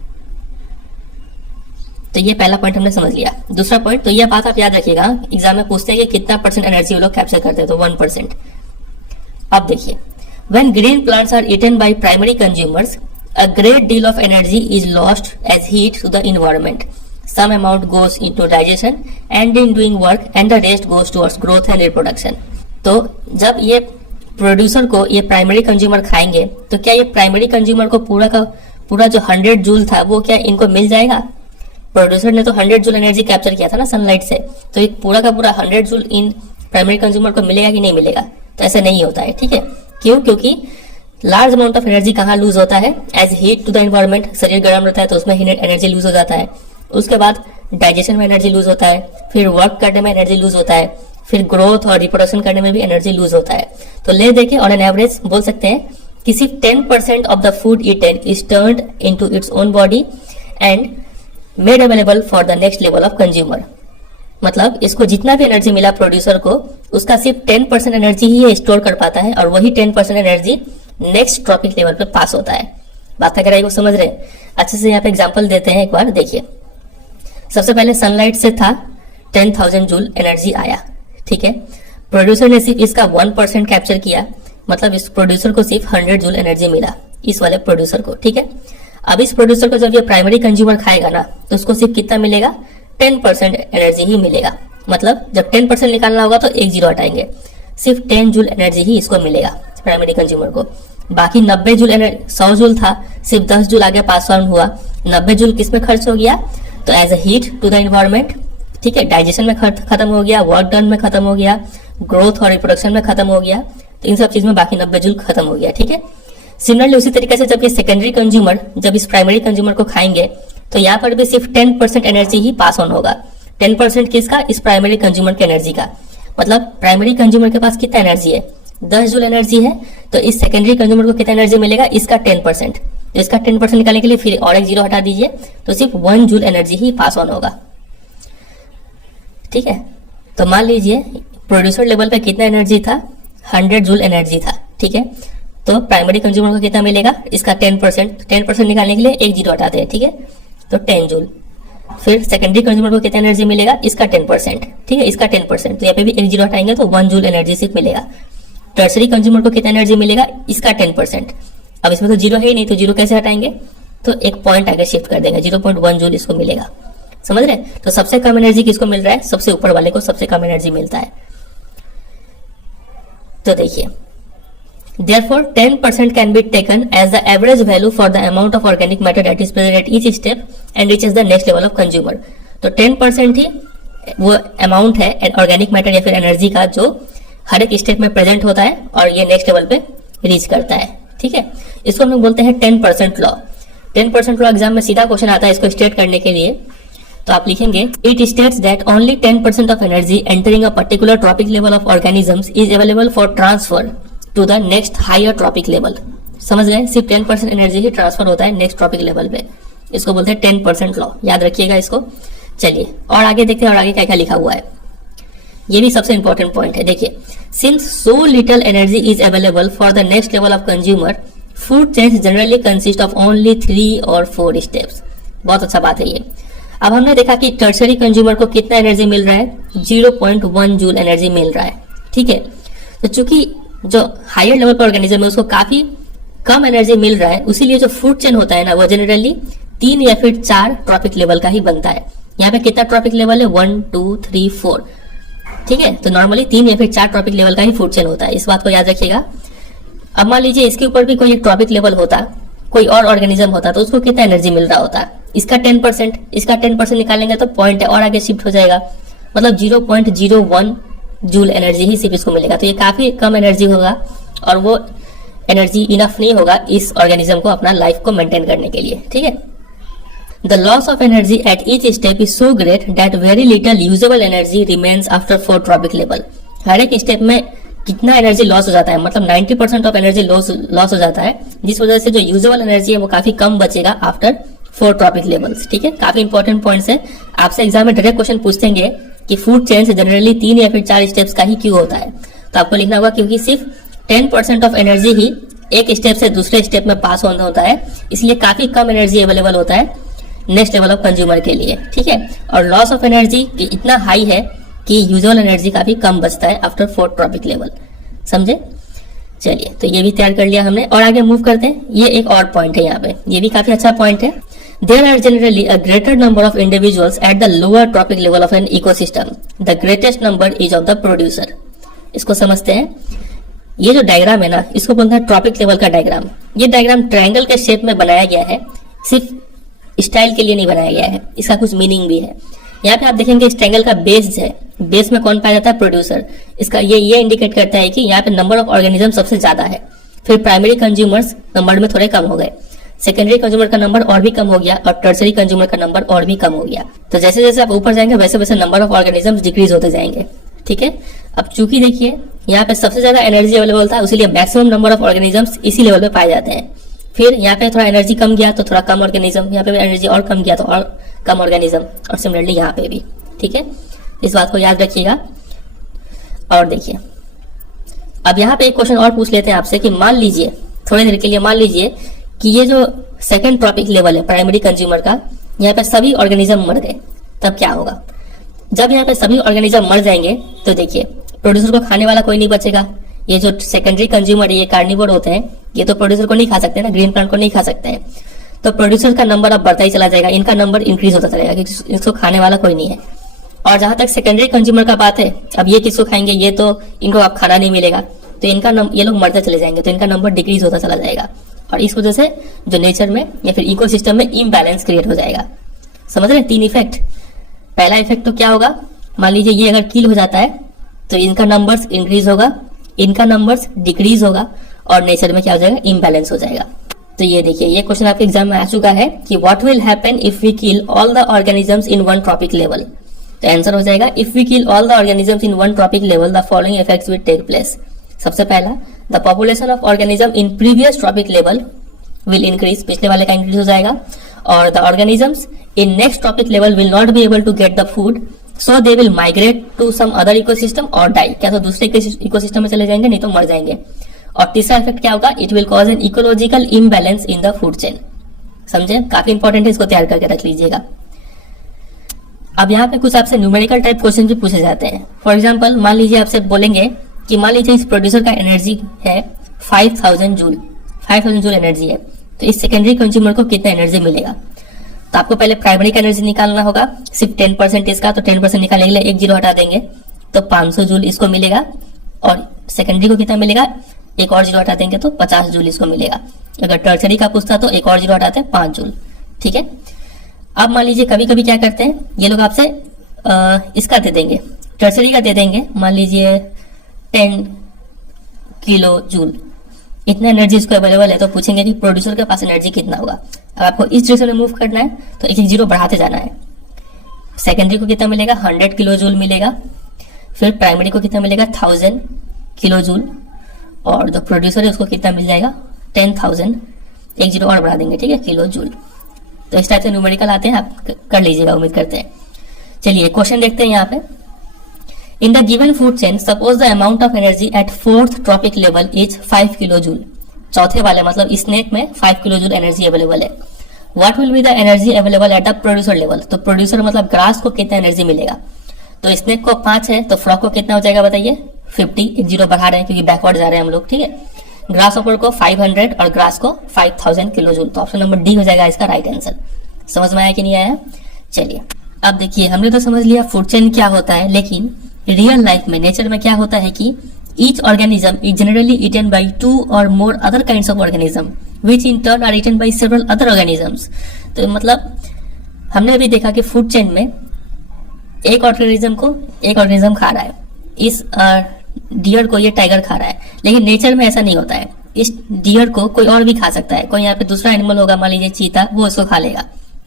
तो ये पहला पॉइंट हमने समझ लिया। दूसरा पॉइंट, तो ये बात आप याद रखिएगा, एग्जाम में पूछते हैं कि कितना परसेंट एनर्जी वो लोग कैप्चर करते हैं, तो 1%। अब देखिए, when green plants are eaten by primary consumers, a great deal of energy is lost as heat to the environment. Some amount goes into digestion and in doing work, and the rest goes towards growth and reproduction. तो जब ये producer को ये primary consumer खाएंगे तो क्या ये primary consumer को पूरा का पूरा जो 100 जूल था वो क्या इनको मिल जाएगा? प्रोड्यूसर ने तो 100 जूल एनर्जी कैप्चर किया था ना सनलाइट से, तो ये पूरा का पूरा 100 जूल इन प्राइमरी कंज्यूमर को मिलेगा कि नहीं मिलेगा? तो ऐसा नहीं होता है, ठीक है। क्यों? क्योंकि लार्ज अमाउंट ऑफ एनर्जी कहाँ लूज होता है? As heat to the environment, शरीर गर्म रहता है तो उसमें एनर्जी लूज हो जाता है। उसके बाद डाइजेशन में एनर्जी लूज होता है, फिर वर्क करने में एनर्जी लूज होता है, फिर ग्रोथ और रिप्रोडक्शन करने में भी एनर्जी लूज होता है। तो ले देखे ऑन एन एवरेज बोल सकते हैं कि सिर्फ 10% of the food eaten is turned into its own body and made available for the next level of consumer. मतलब इसको जितना भी एनर्जी मिला प्रोड्यूसर को, उसका सिर्फ 10% एनर्जी ही स्टोर कर पाता है और वही 10% एनर्जी नेक्स्ट ट्रॉपिक लेवल पे पास होता है। बात अगर वो समझ रहे हैं अच्छे से, यहाँ पे एग्जांपल देते हैं, एक बार देखिए। सबसे पहले सनलाइट से था 10,000 जूल एनर्जी आया, ठीक है। प्रोड्यूसर ने सिर्फ इसका 1% कैप्चर किया, मतलब इस प्रोड्यूसर को सिर्फ 100 जूल एनर्जी मिला, इस वाले प्रोड्यूसर को, ठीक है। अब इस प्रोड्यूसर को जब ये प्राइमरी कंज्यूमर खाएगा ना तो उसको सिर्फ कितना मिलेगा? 10% एनर्जी ही मिलेगा। मतलब जब 10% निकालना होगा तो एक जीरो हटाएंगे, सिर्फ 10 जूल एनर्जी ही इसको मिलेगा प्राइमरी कंज्यूमर को। बाकी 90 जूल 100 जूल था, सिर्फ 10 जूल आगे पास ऑन हुआ, 90 जूल किस में खर्च हो गया? तो as a heat to the environment, ठीक है, डाइजेशन में खत्म हो गया, वर्क डन में खत्म हो गया, ग्रोथ और रिप्रोडक्शन में खत्म हो गया, तो इन सब चीज में बाकी 90 जूल खत्म हो गया, ठीक है। सिमिलरली उसी तरीके से जब ये सेकेंडरी कंज्यूमर जब इस प्राइमरी कंज्यूमर को खाएंगे तो यहाँ पर भी सिर्फ 10% एनर्जी ही पास ऑन होगा। 10% किसका? इस प्राइमरी कंज्यूमर की एनर्जी का। मतलब प्राइमरी कंज्यूमर के पास कितना एनर्जी है? 10 जूल एनर्जी है, तो इस सेकेंडरी कंज्यूमर को कितना एनर्जी मिलेगा? इसका 10%। तो इसका 10% निकालने के लिए फिर और एक जीरो हटा दीजिए, तो सिर्फ 1 joule energy he pass on होगा, ठीक है। तो मान लीजिए प्रोड्यूसर लेवल पे कितना एनर्जी था? 100 जूल एनर्जी था, ठीक है। तो प्राइमरी कंज्यूमर को कितना मिलेगा? इसका 10% निकालने के लिए एक जीरो हटाते हैं, ठीक है, तो 10 जूल। फिर सेकेंडरी कंज्यूमर को कितना एनर्जी मिलेगा? इसका 10%, ठीक है, इसका 10%, तो यहाँ पे भी एक जीरो हटाएंगे तो 1 जूल एनर्जी सिर्फ मिलेगा। टर्सरी कंज्यूमर को कितना एनर्जी मिलेगा? इसका 10%। अब इसमें तो जीरो है ही नहीं, तो जीरो कैसे हटाएंगे? तो एक पॉइंट आगे शिफ्ट कर देंगे, 0.1 जूल इसको मिलेगा। समझ रहे? तो सबसे कम एनर्जी किसको मिल रहा है? सबसे ऊपर वाले को सबसे कम एनर्जी मिलता है। तो देखिए, therefore 10% can be taken as the average value for the amount of organic matter that is present at each step and reaches the next level of consumer। तो 10% ही वो अमाउंट है ऑर्गेनिक मैटर या फिर energy का जो हर एक step में present होता है और ये नेक्स्ट लेवल पे रीच करता है, ठीक है। इसको हम लोग बोलते हैं 10% लॉ। 10% लॉ एग्जाम में सीधा क्वेश्चन आता है इसको स्टेट करने के लिए, तो आप लिखेंगे it states that only 10% of energy entering a particular trophic level of organisms is available for transfer to the next higher trophic level. समझ गए? सिर्फ 10% एनर्जी ही ट्रांसफर होता है नेक्स्ट ट्रॉपिक लेवल पे, इसको बोलते हैं 10% लॉ, याद रखिएगा इसको। चलिए और आगे देखते हैं और आगे क्या क्या लिखा हुआ है, ये भी सबसे इंपॉर्टेंट पॉइंट है। देखिए, since so little energy is available for the next level of consumer, food chains generally consist of only 3 और 4 स्टेप्स। बहुत अच्छा बात है ये। अब हमने देखा कि टर्सरी कंज्यूमर को कितना एनर्जी मिल रहा है? 0.1 जूल एनर्जी मिल रहा है, ठीक है। तो चूंकि जो हायर लेवल पर ऑर्गेनिज्म है उसको काफी कम एनर्जी मिल रहा है, उसीलिए जो फूड चेन होता है ना वो जनरली 3 या फिर 4 ट्रॉपिक लेवल का ही बनता है। यहाँ पे कितना ट्रॉपिक लेवल है? 1 2 3 4, ठीक है। तो नॉर्मली 3 या फिर 4 ट्रॉपिक लेवल का ही फूड चेन होता है, इस बात को याद रखिएगा। अब मान लीजिए इसके ऊपर भी कोई एक ट्रॉपिक लेवल होता, कोई और ऑर्गेनिज्म होता, तो उसको कितना एनर्जी मिल रहा होता? इसका 10%, इसका 10% निकालेंगे तो पॉइंट है और आगे शिफ्ट हो जाएगा, मतलब 0.01 जूल एनर्जी ही सिर्फ इसको मिलेगा। तो ये काफी कम एनर्जी होगा और वो एनर्जी इनफ नहीं होगा इस ऑर्गेनिज्म को अपना लाइफ को मेंटेन करने के लिए, ठीक है। The loss of energy at each step is so great that very little usable energy remains after 4 trophic level. हर एक स्टेप में कितना एनर्जी लॉस हो जाता है? मतलब 90% ऑफ एनर्जी लॉस हो जाता है, जिस वजह से जो यूजेबल एनर्जी है वो काफी कम बचेगा आफ्टर 4 ट्रॉपिक लेवल्स, ठीक है। काफी इंपॉर्टेंट पॉइंट्स है, आपसे एग्जाम में डायरेक्ट क्वेश्चन पूछेंगे कि फूड चेन से जनरली 3 या फिर 4 स्टेप्स का ही क्यों होता है, तो आपको लिखना होगा क्योंकि सिर्फ 10% ऑफ एनर्जी ही एक स्टेप से दूसरे स्टेप में पास ऑन होता है, इसलिए काफी कम एनर्जी अवेलेबल होता है नेक्स्ट लेवल ऑफ कंज्यूमर के लिए, ठीक है। और लॉस ऑफ एनर्जी इतना हाई है कि यूजुअल एनर्जी काफी कम बचता है आफ्टर 4 ट्रॉपिक लेवल, समझे। चलिए, तो ये भी तैयार कर लिया हमने और आगे मूव करते हैं। ये एक और पॉइंट है यहाँ पे, ये भी काफी अच्छा पॉइंट है। There are generally a greater number of individuals at the lower trophic level of an ecosystem. The greatest number is of the producer. इसको समझते हैं। ये जो डायग्राम है ना, इसको बोलते हैं ट्रॉपिक लेवल का डायग्राम। ये डायग्राम ट्रायंगल के शेप में बनाया गया है, सिर्फ स्टाइल के लिए नहीं बनाया गया है, इसका कुछ मीनिंग भी है। यहाँ पे आप देखेंगे इस ट्रायंगल का बेस है, बेस में कौन पाया जाता है? प्रोड्यूसर। इसका ये इंडिकेट करता है कि यहाँ पे नंबर ऑफ ऑर्गेनिज्म सबसे ज्यादा है। फिर प्राइमरी कंज्यूमर्स नंबर में थोड़े कम हो गए, सेकेंडरी कंज्यूमर का नंबर और भी कम हो गया, और टर्सरी कंज्यूमर का नंबर और भी कम हो गया। तो जैसे जैसे आप ऊपर जाएंगे वैसे वैसे नंबर ऑफ ऑर्गेनिजम्स डिक्रीज होते जाएंगे। ठीक है, अब चूंकि देखिए यहाँ पे सबसे ज्यादा एनर्जी अवेलेबल था, इसीलिए मैक्सिमम नंबर ऑफ ऑर्गेनिजम्स इसी लेवल पे पाए जाते हैं। फिर यहाँ पे थोड़ा एनर्जी कम गया तो थोड़ा कम ऑर्गेनिज्म, यहाँ पे भी एनर्जी और कम गया तो और कम ऑर्गेनिज्म, और सिमिलरली यहाँ पे भी। ठीक है, इस बात को याद रखिएगा। और देखिए अब यहाँ पे एक क्वेश्चन और पूछ लेते हैं आपसे कि मान लीजिए, थोड़ी देर के लिए मान लीजिए कि ये जो सेकेंड ट्रॉपिक लेवल है प्राइमरी कंज्यूमर का, यहाँ पे सभी ऑर्गेनिज्म मर गए, तब क्या होगा? जब यहाँ पे सभी ऑर्गेनिज्म मर जाएंगे तो देखिए प्रोड्यूसर को खाने वाला कोई नहीं बचेगा। ये जो सेकेंडरी कंज्यूमर है, ये कार्निवोर होते हैं, ये तो प्रोड्यूसर को नहीं खा सकते ना, ग्रीन प्लांट को नहीं खा सकते हैं। तो प्रोड्यूसर का नंबर अब बढ़ता ही चला जाएगा, इनका नंबर इंक्रीज होता चलेगा क्योंकि इसको खाने वाला कोई नहीं है। और जहां तक सेकेंडरी कंज्यूमर का बात है, अब ये किसको खाएंगे? ये तो इनको अब खाना नहीं मिलेगा, तो इनका ये लोग मरते चले जाएंगे, तो इनका नंबर डिक्रीज होता चला जाएगा। और इस वजह से जो नेचर में या फिर इकोसिस्टम में इम्बैलेंस क्रिएट हो जाएगा। समझ रहे? 3 इफेक्ट। पहला इफेक्ट तो क्या होगा? मान लीजिए ये अगर किल हो जाता है तो इनका नंबर्स इंक्रीज होगा, इनका नंबर्स डिक्रीज होगा, और नेचर में क्या हो जाएगा? इम्बैलेंस हो जाएगा। तो ये देखिए, ये क्वेश्चन आपके एग्जाम में आ चुका है कि what will happen if we kill all the organisms in one trophic level. तो आंसर हो जाएगा if we kill all the organisms in one trophic level the following effects will take place. सबसे पहला, the population of organism in previous trophic level will increase, पिछले वाले का increase हो जाएगा। और the organisms in next trophic level will not be able to get the food, so they will migrate to some other ecosystem और die. क्या तो दूसरे इकोसिस्टम में चले जाएंगे, नहीं तो मर जाएंगे। और तीसरा इफेक्ट क्या होगा? It will cause an ecological imbalance in the food chain. समझे? काफी इंपॉर्टेंट है, इसको तैयार करके रख लीजिएगा। अब यहाँ पे कुछ आपसे न्यूमेरिकल टाइप क्वेश्चन भी पूछे जाते हैं। फॉर एग्जाम्पल, मान लीजिए आपसे बोलेंगे कि मान लीजिए इस प्रोड्यूसर का एनर्जी है 5000 जूल, 5000 जूल एनर्जी है, तो इस सेकेंडरी कंज्यूमर को कितना एनर्जी मिलेगा? तो आपको पहले प्राइमरी का एनर्जी निकालना होगा, सिर्फ 10% इसका, तो 10% निकालने के लिए 1 जीरो हटा देंगे तो 500 जूल इसको मिलेगा। और सेकेंडरी को कितना मिलेगा? एक और जीरो हटा देंगे तो 50 जूल इसको मिलेगा। अगर टर्सरी का पूछता तो एक और जीरो हटाते हैं 5 जूल। ठीक है, अब मान लीजिए कभी कभी क्या करते हैं, ये लोग आपसे इसका दे देंगे, टर्सरी का दे देंगे, मान लीजिए 10 किलो जूल, इतना एनर्जी इसको अवेलेबल है, तो पूछेंगे कि प्रोड्यूसर के पास एनर्जी कितना होगा। अब आपको इस डायरेक्शन में मूव करना है तो एक जीरो बढ़ाते जाना है। सेकेंडरी को कितना मिलेगा? 100 किलो जूल मिलेगा। फिर प्राइमरी को कितना मिलेगा? 1000 किलो जूल। और जो प्रोड्यूसर है उसको कितना मिल जाएगा? 10,000, एक जीरो और बढ़ा देंगे, ठीक है, किलो जूल। तो इस टाइप से न्यूमेरिकल आते हैं, आप कर लीजिएगा, उम्मीद करते हैं। चलिए क्वेश्चन देखते हैं यहाँ पे। In the given food chain, suppose the amount of energy at 4th tropic level is 5 kilojoule. चौथे वाले मतलब स्नेक में 5 किलोजूल एनर्जी अवेलेबल है। What will be the energy available at the producer level? तो प्रोड्यूसर मतलब grass को कितना energy मिलेगा? तो स्नेक को 5 है तो फ्रॉग को कितना हो जाएगा बताइए? 50, एक जीरो बढ़ा रहे हैं क्योंकि बैकवर्ड जा रहे हैं हम लोग, ठीक है। ग्रास ऑपर को 500 और ग्रास को 5000 किलोजूल। तो ऑप्शन नंबर डी हो जाएगा इसका राइट आंसर। समझ में आया कि नहीं आया? चलिए अब देखिए, हमने तो समझ लिया फूड चेन क्या होता है, लेकिन रियल लाइफ में नेचर में क्या होता है कि each organism is generally eaten by 2 और more other kinds of organism which in turn are eaten by several other organisms. तो मतलब हमने अभी देखा कि फूड चेन में एक ऑर्गेनिज्म खा रहा है, इस डियर को ये टाइगर खा रहा है, लेकिन नेचर में ऐसा नहीं होता है। इस डियर को कोई और भी खा सकता है, कोई यहाँ पे दूसरा एनिमल होगा, मान लीजिए चीता, वो उसको खा लेगा,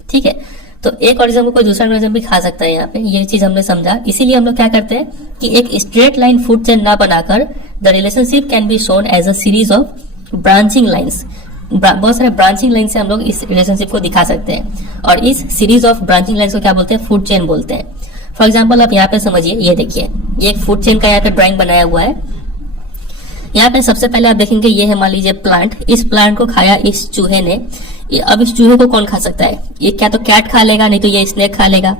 ठीक है। तो एक ऑर्गेनिज्म को कोई दूसरा ऑर्गेनिज्म भी खा सकता है, यहाँ पे ये चीज हमने समझा। इसीलिए हम लोग क्या करते हैं कि एक स्ट्रेट लाइन फूड चेन ना बनाकर the relationship can be shown as a series of branching lines. बहुत सारे ब्रांचिंग लाइन से हम लोग इस रिलेशनशिप को दिखा सकते हैं, और इस सीरीज ऑफ ब्रांचिंग लाइन को क्या बोलते हैं? फूड चेन बोलते हैं। फॉर एग्जाम्पल आप यहाँ पे समझिए, ये देखिए, ये एक फूड चेन का यहाँ पे ड्राइंग बनाया हुआ है। यहाँ पे सबसे पहले आप देखेंगे ये है मान लीजिए प्लांट, इस प्लांट को खाया इस चूहे ने। अब इस चूहे को कौन खा सकता है? ये क्या तो कैट खा लेगा, नहीं तो ये स्नेक खा लेगा।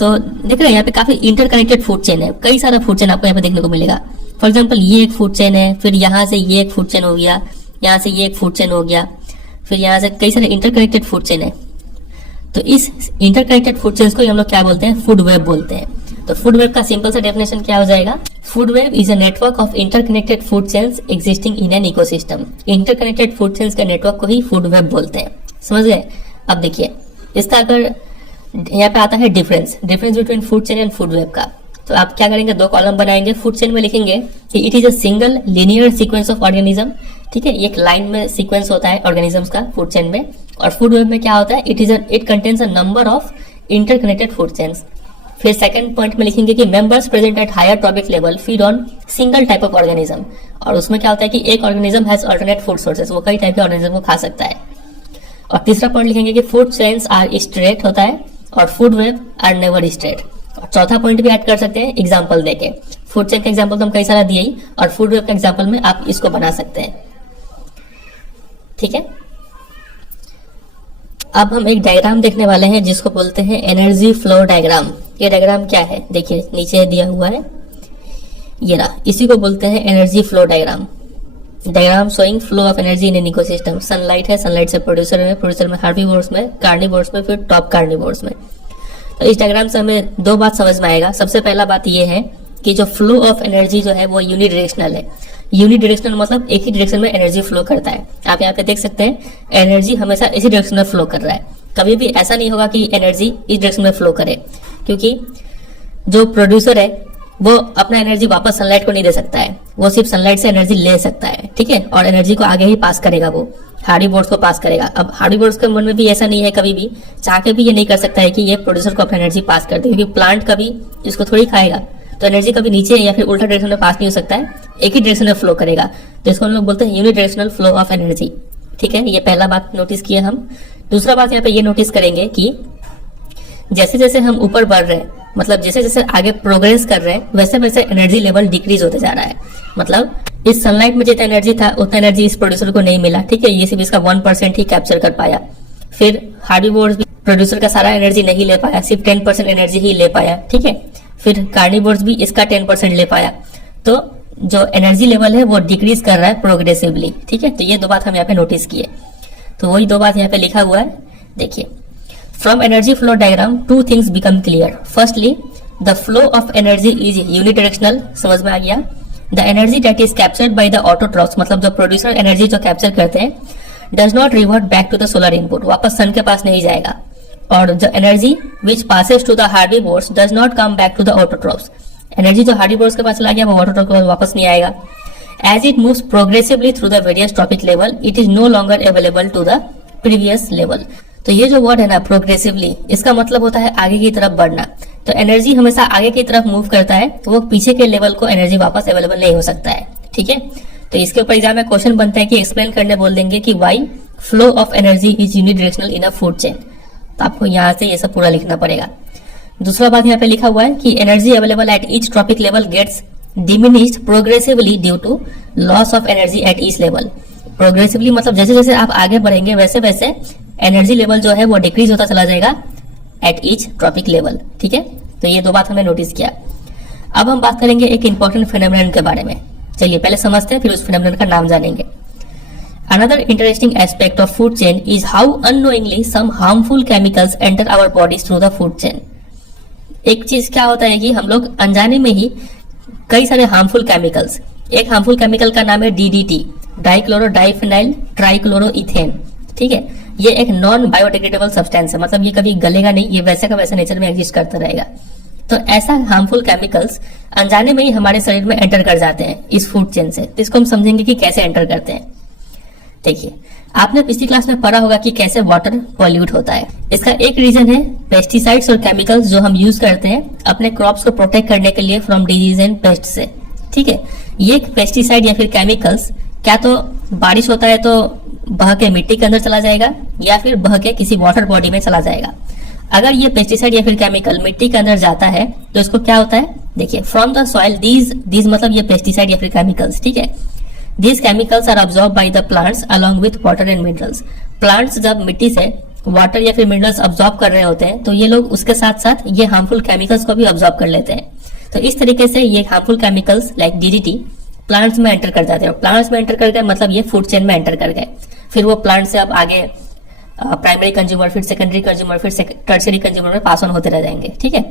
तो देख रहे हैं यहाँ पे काफी इंटरकनेक्टेड फूड चेन है, कई सारा फूड चेन आपको यहाँ पे देखने को मिलेगा। फॉर एग्जाम्पल ये एक फूड चेन है, फिर यहाँ से ये एक फूड चेन हो गया, यहाँ से ये एक फूड चेन हो गया, फिर यहाँ से कई सारे इंटरकनेक्टेड फूड चेन है। तो इस इंटरकनेक्टेड फूड चेन्स को हम लोग क्या बोलते हैं? फूड वेब बोलते हैं। तो फूड वेब का सिंपल सा डेफिनेशन क्या हो जाएगा? Food web is a network of interconnected food chains existing in an ecosystem. Interconnected food chains के नेटवर्क को ही फूड वेब बोलते हैं। समझ गए? अब देखिए, इसका अगर यहाँ पे आता है difference between food chain and food web का, तो आप क्या करेंगे? 2 कॉलम बनाएंगे। फूड चेन में लिखेंगे कि it is a single linear sequence of organism. ठीक है, एक लाइन में सीक्वेंस होता है ऑर्गेनिजम्स का फूड चेन में। और फूड वेब में क्या होता है? It contains a number of interconnected food chains. फिर सेकंड पॉइंट में लिखेंगे कि members present at higher trophic level feed on single type of organism. और उसमें क्या होता है कि एक organism has alternate food sources, वो कई टाइप के ऑर्गेनिज्म को खा सकता है। और तीसरा पॉइंट लिखेंगे कि फूड चेन्स आर स्ट्रेट होता है और food web are never straight. और चौथा पॉइंट भी ऐड कर सकते हैं एग्जांपल देके। फूड चेन का एग्जांपल तो हम कई सारा दिए ही, और फूड वेब का एग्जांपल में आप इसको बना सकते हैं। ठीक है, अब हम एक डायग्राम देखने वाले हैं जिसको बोलते हैं एनर्जी फ्लो डायग्राम। ये डायग्राम क्या है? देखिए नीचे दिया हुआ है, ये रहा, इसी को बोलते हैं energy flow diagram. Diagram showing flow of energy in an ecosystem. Sunlight है, सनलाइट से प्रोड्यूसर में हार्बीवोर्स में, कार्निवोर्स में, फिर टॉप कार्निवोर्स में। तो इस डायग्राम से हमें 2 बात समझ में आएगा। सबसे पहला बात ये है कि जो फ्लो ऑफ एनर्जी जो है वो यूनिडायरेक्शनल है। यूनिडायरेक्शनल मतलब एक ही डायरेक्शन में एनर्जी फ्लो करता है। आप यहाँ पे देख सकते हैं एनर्जी हमेशा इसी डायरेक्शन में फ्लो कर रहा है। कभी भी ऐसा नहीं होगा कि एनर्जी इस डायरेक्शन में फ्लो करे, क्योंकि जो प्रोड्यूसर है वो अपना एनर्जी वापस सनलाइट को नहीं दे सकता है, वो सिर्फ सनलाइट से एनर्जी ले सकता है। ठीक है, और एनर्जी को आगे ही पास करेगा, वो हार्डीबोर्ड्स को पास करेगा। अब हार्डीबोर्ड्स के मन में भी ऐसा नहीं है, कभी भी चाह के भी ये नहीं कर सकता है कि ये प्रोड्यूसर को अपना एनर्जी पास कर दे, क्योंकि प्लांट कभी इसको थोड़ी खाएगा, तो एनर्जी कभी नीचे या फिर उल्टा डायरेक्शन में पास नहीं हो सकता है, एक ही डायरेक्शन में फ्लो करेगा। तो इसको हम लोग बोलते हैं यूनिडायरेक्शनल फ्लो ऑफ एनर्जी। ठीक है, ये पहला बात नोटिस किया हम। दूसरा बात यहाँ पे ये नोटिस करेंगे कि जैसे जैसे हम ऊपर बढ़ रहे हैं, मतलब जैसे जैसे आगे प्रोग्रेस कर रहे हैं, वैसे वैसे एनर्जी लेवल डिक्रीज होते जा रहा है। मतलब इस सनलाइट में जितना एनर्जी था उतना एनर्जी इस प्रोड्यूसर को नहीं मिला। ठीक है, ये सिर्फ इसका 1% ही कैप्चर कर पाया। फिर हार्डीबोर्ड्स भी प्रोड्यूसर का सारा एनर्जी नहीं ले पाया, सिर्फ 10% एनर्जी ही ले पाया। ठीक है, फिर कार्निवोर्स भी इसका 10% ले पाया। तो जो एनर्जी लेवल है वो डिक्रीज कर रहा है प्रोग्रेसिवली। ठीक है, तो ये 2 बात हम यहाँ पे नोटिस किए। तो वही 2 बात यहाँ पे लिखा हुआ है, देखिए। From energy flow diagram, 2 things become clear. Firstly, the flow of energy is unidirectional. समझ में आ गया? The energy that is captured by the autotrophs, मतलब जो प्रोड्यूसर एनर्जी जो कैप्चर करते हैं, does not revert back to the solar input. वापस सन के पास नहीं जाएगा। और जो energy which passes to the herbivores does not come back to the autotrophs. Energy जो herbivores के पास चला गया वो autotroph के पास वापस नहीं आएगा। As it moves progressively through the various trophic level, it is no longer available to the previous level. तो ये जो वर्ड है ना प्रोग्रेसिवली, इसका मतलब होता है आगे की तरफ बढ़ना। तो एनर्जी हमेशा आगे की तरफ मूव करता है, तो वो पीछे के लेवल को एनर्जी वापस अवेलेबल नहीं हो सकता है। ठीक है, तो इसके ऊपर एग्जाम में क्वेश्चन बनता है कि एक्सप्लेन करने बोल देंगे कि why flow of energy is unidirectional in a food chain. तो आपको यहाँ से ये सब पूरा लिखना पड़ेगा। दूसरा बात यहाँ पे लिखा हुआ है कि energy available at each trophic level gets diminished progressively due to loss of energy at each level. Progressively मतलब जैसे जैसे आप आगे बढ़ेंगे वैसे वैसे एनर्जी लेवल जो है वो डिक्रीज होता चला जाएगा एट ईच ट्रॉपिक लेवल। ठीक है, तो ये 2 बात हमने नोटिस किया। अब हम बात करेंगे एक इंपॉर्टेंट फिनोमेनन के बारे में। चलिए पहले समझते हैं, फिर उस फिनोमेनन का नाम जानेंगे। Another interesting aspect of food chain is how unknowingly some harmful chemicals enter our bodies through the food chain. एक चीज क्या होता है कि हम लोग अनजाने में ही कई सारे हार्मफुल केमिकल्स, एक हार्मफुल केमिकल का नाम है DDT, डाइक्लोरो डाइफिनाइल ट्राइक्लोरोइथेन। ठीक है, ये एक नॉन बायोडिग्रेडेबल सब्सटेंस है, मतलब ये कभी गलेगा नहीं, ये वैसे का वैसा नेचर में एग्जिस्ट करता रहेगा। तो ऐसा हार्मफुल केमिकल्स अनजाने में ही हमारे शरीर में एंटर कर जाते हैं इस फूड चेन से। तो इसको हम समझेंगे कि कैसे एंटर करते हैं। देखिए, आपने पिछली क्लास में पढ़ा होगा कि कैसे वाटर पॉल्यूट होता है। इसका एक रीजन है पेस्टिसाइड्स और केमिकल्स जो हम यूज करते हैं अपने क्रॉप्स को प्रोटेक्ट करने के लिए फ्रॉम डिजीज एंड पेस्ट से। ठीक है, ये पेस्टिसाइड या फिर केमिकल्स क्या तो बारिश होता है तो बह के मिट्टी के अंदर चला जाएगा या फिर बह के किसी वाटर बॉडी में चला जाएगा। अगर ये पेस्टिसाइड या फिर केमिकल मिट्टी के अंदर जाता है तो इसको क्या होता है, देखिए, फ्रॉम द सॉइल दीज मतलब ये पेस्टिसाइड या फिर केमिकल्स। ठीक है, these chemicals are absorb by the plants along with water and minerals. Plants जब मिट्टी से वाटर या फिर मिनरल्स अब्सॉर्ब कर रहे होते हैं तो ये लोग उसके साथ साथ ये हार्मफुल केमिकल्स को भी अब्सॉर्ब कर लेते हैं। तो इस तरीके से ये harmful chemicals like DDT plants में एंटर कर जाते हैं। प्लांट्स में एंटर कर गए मतलब ये फूड चेन में एंटर कर गए। फिर वो प्लांट से अब आगे प्राइमरी कंज्यूमर, फिर सेकेंडरी कंज्यूमर, फिर टर्शियरी कंज्यूमर में पास ऑन होते रह जाएंगे। ठीक है,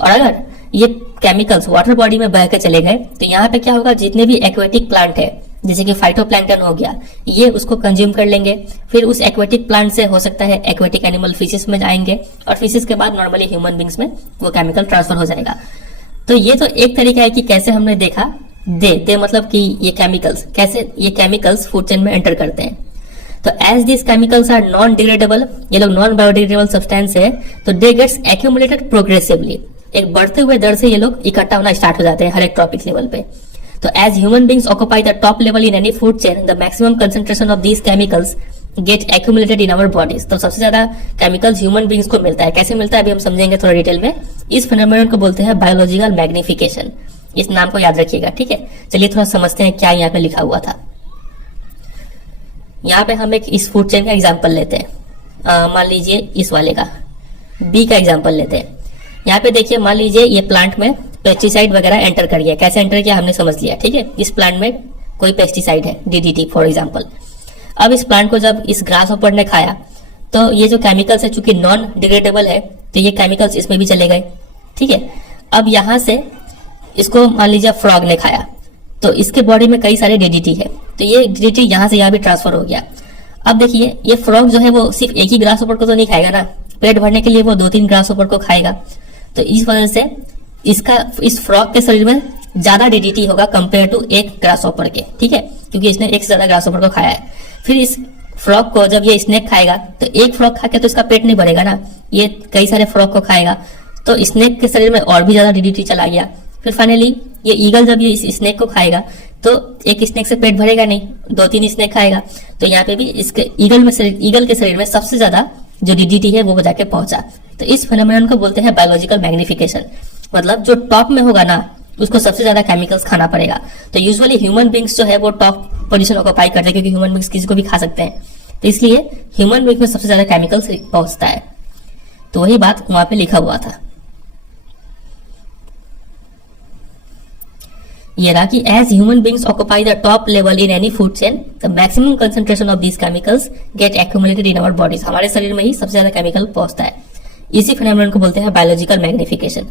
और अगर ये केमिकल्स वाटर बॉडी में बह के चले गए तो यहाँ पे क्या होगा, जितने भी एक्वेटिक प्लांट है जैसे कि फाइटोप्लैंक्टन हो गया, ये उसको कंज्यूम कर लेंगे। फिर उस एक्वेटिक प्लांट से हो सकता है एक्वेटिक एनिमल फिशेस में जाएंगे और फिशेस के बाद नॉर्मली ह्यूमन बींग्स में वो केमिकल ट्रांसफर हो जाएगा। तो ये तो एक तरीका है कि कैसे हमने देखा दे मतलब कि ये केमिकल्स कैसे ये केमिकल्स फूड चेन में एंटर करते हैं। तो as this chemicals are non degradable, ये लोग नॉन बायोडिग्रेडेबल सब्सटेंस है, तो दे गेट्स एक्यूमुलेटेड प्रोग्रेसिवली, एक बढ़ते हुए दर से ये लोग इकट्ठा होना स्टार्ट हो जाते हैं हर एक ट्रॉपिक लेवल पे। तो as human beings occupy the top level in any food chain, the maximum concentration of these chemicals get accumulated in our bodies. तो सबसे ज्यादा केमिकल्स ह्यूमन बींग्स को मिलता है। कैसे मिलता है अभी हम समझेंगे थोड़ा डिटेल में। इस फेनोमेनन को बोलते हैं बायोलॉजिकल मैग्निफिकेशन। इस नाम को याद रखिएगा, ठीक है। चलिए थोड़ा समझते हैं क्या यहाँ पे लिखा हुआ था। यहाँ पे हम एक इस फूड चेन का एग्जाम्पल लेते हैं। मान लीजिए इस वाले का बी का एग्जाम्पल लेते हैं। यहाँ पे देखिए, मान लीजिए ये प्लांट में पेस्टिसाइड वगैरह एंटर कर गया। कैसे एंटर किया हमने समझ लिया, ठीक है। इस प्लांट में कोई पेस्टिसाइड है, डीडीटी फॉर एग्जाम्पल। अब इस प्लांट को जब इस ग्रास हॉपर ने खाया तो ये जो केमिकल्स है चूंकि नॉन डिग्रेडेबल है तो ये केमिकल्स इसमें भी चले गए, ठीक है। अब यहाँ से इसको मान लीजिए फ्रॉग ने खाया तो इसके बॉडी में कई सारे डीडीटी है, तो ये डीडीटी यहाँ से यहाँ भी ट्रांसफर हो गया। अब देखिए ये फ्रॉग जो है वो सिर्फ एक ही ग्रास हॉपर को तो नहीं खाएगा ना, पेट भरने के लिए वो 2-3 ग्रास हॉपर को खाएगा। तो इस वजह से इस फ्रॉग के शरीर में ज्यादा डीडीटी होगा कंपेयर टू एक ग्रास हॉपर के, ठीक है, क्योंकि इसने एक से ज्यादा ग्रास हॉपर को खाया है। फिर इस फ्रॉग को जब ये स्नेक खाएगा तो एक फ्रॉग खा के तो इसका पेट नहीं भरेगा ना, ये कई सारे फ्रॉग को खाएगा, तो स्नेक के शरीर में और भी ज्यादा डीडीटी चला गया। फिर फाइनली ये ईगल जब ये इस स्नेक को खाएगा तो एक स्नेक से पेट भरेगा नहीं, 2-3 स्नेक खाएगा। तो यहाँ पे भी इसके ईगल के शरीर में सबसे ज्यादा जो डीडीटी है वो जाके पहुंचा। तो इस फेनोमेनन को बोलते हैं बायोलॉजिकल मैग्निफिकेशन। मतलब जो टॉप में होगा ना उसको सबसे ज्यादा केमिकल्स खाना पड़ेगा। तो यूजुअली ह्यूमन बींग्स जो है वो टॉप पोजीशन ऑक्यूपाई करते हैं क्योंकि ह्यूमन बींग्स किसी को भी खा सकते हैं, तो इसलिए ह्यूमन बींग्स में सबसे ज्यादा केमिकल्स पहुंचता है। तो वही बात वहां पे लिखा हुआ था। ये रहा कि as human beings occupy the top level in any food chain, the maximum concentration of these chemicals get accumulated in our bodies. हमारे शरीर में ही सबसे ज्यादा केमिकल पहुंचता है। इसी फेनोमेनन को बोलते हैं बायोलॉजिकल मैग्निफिकेशन।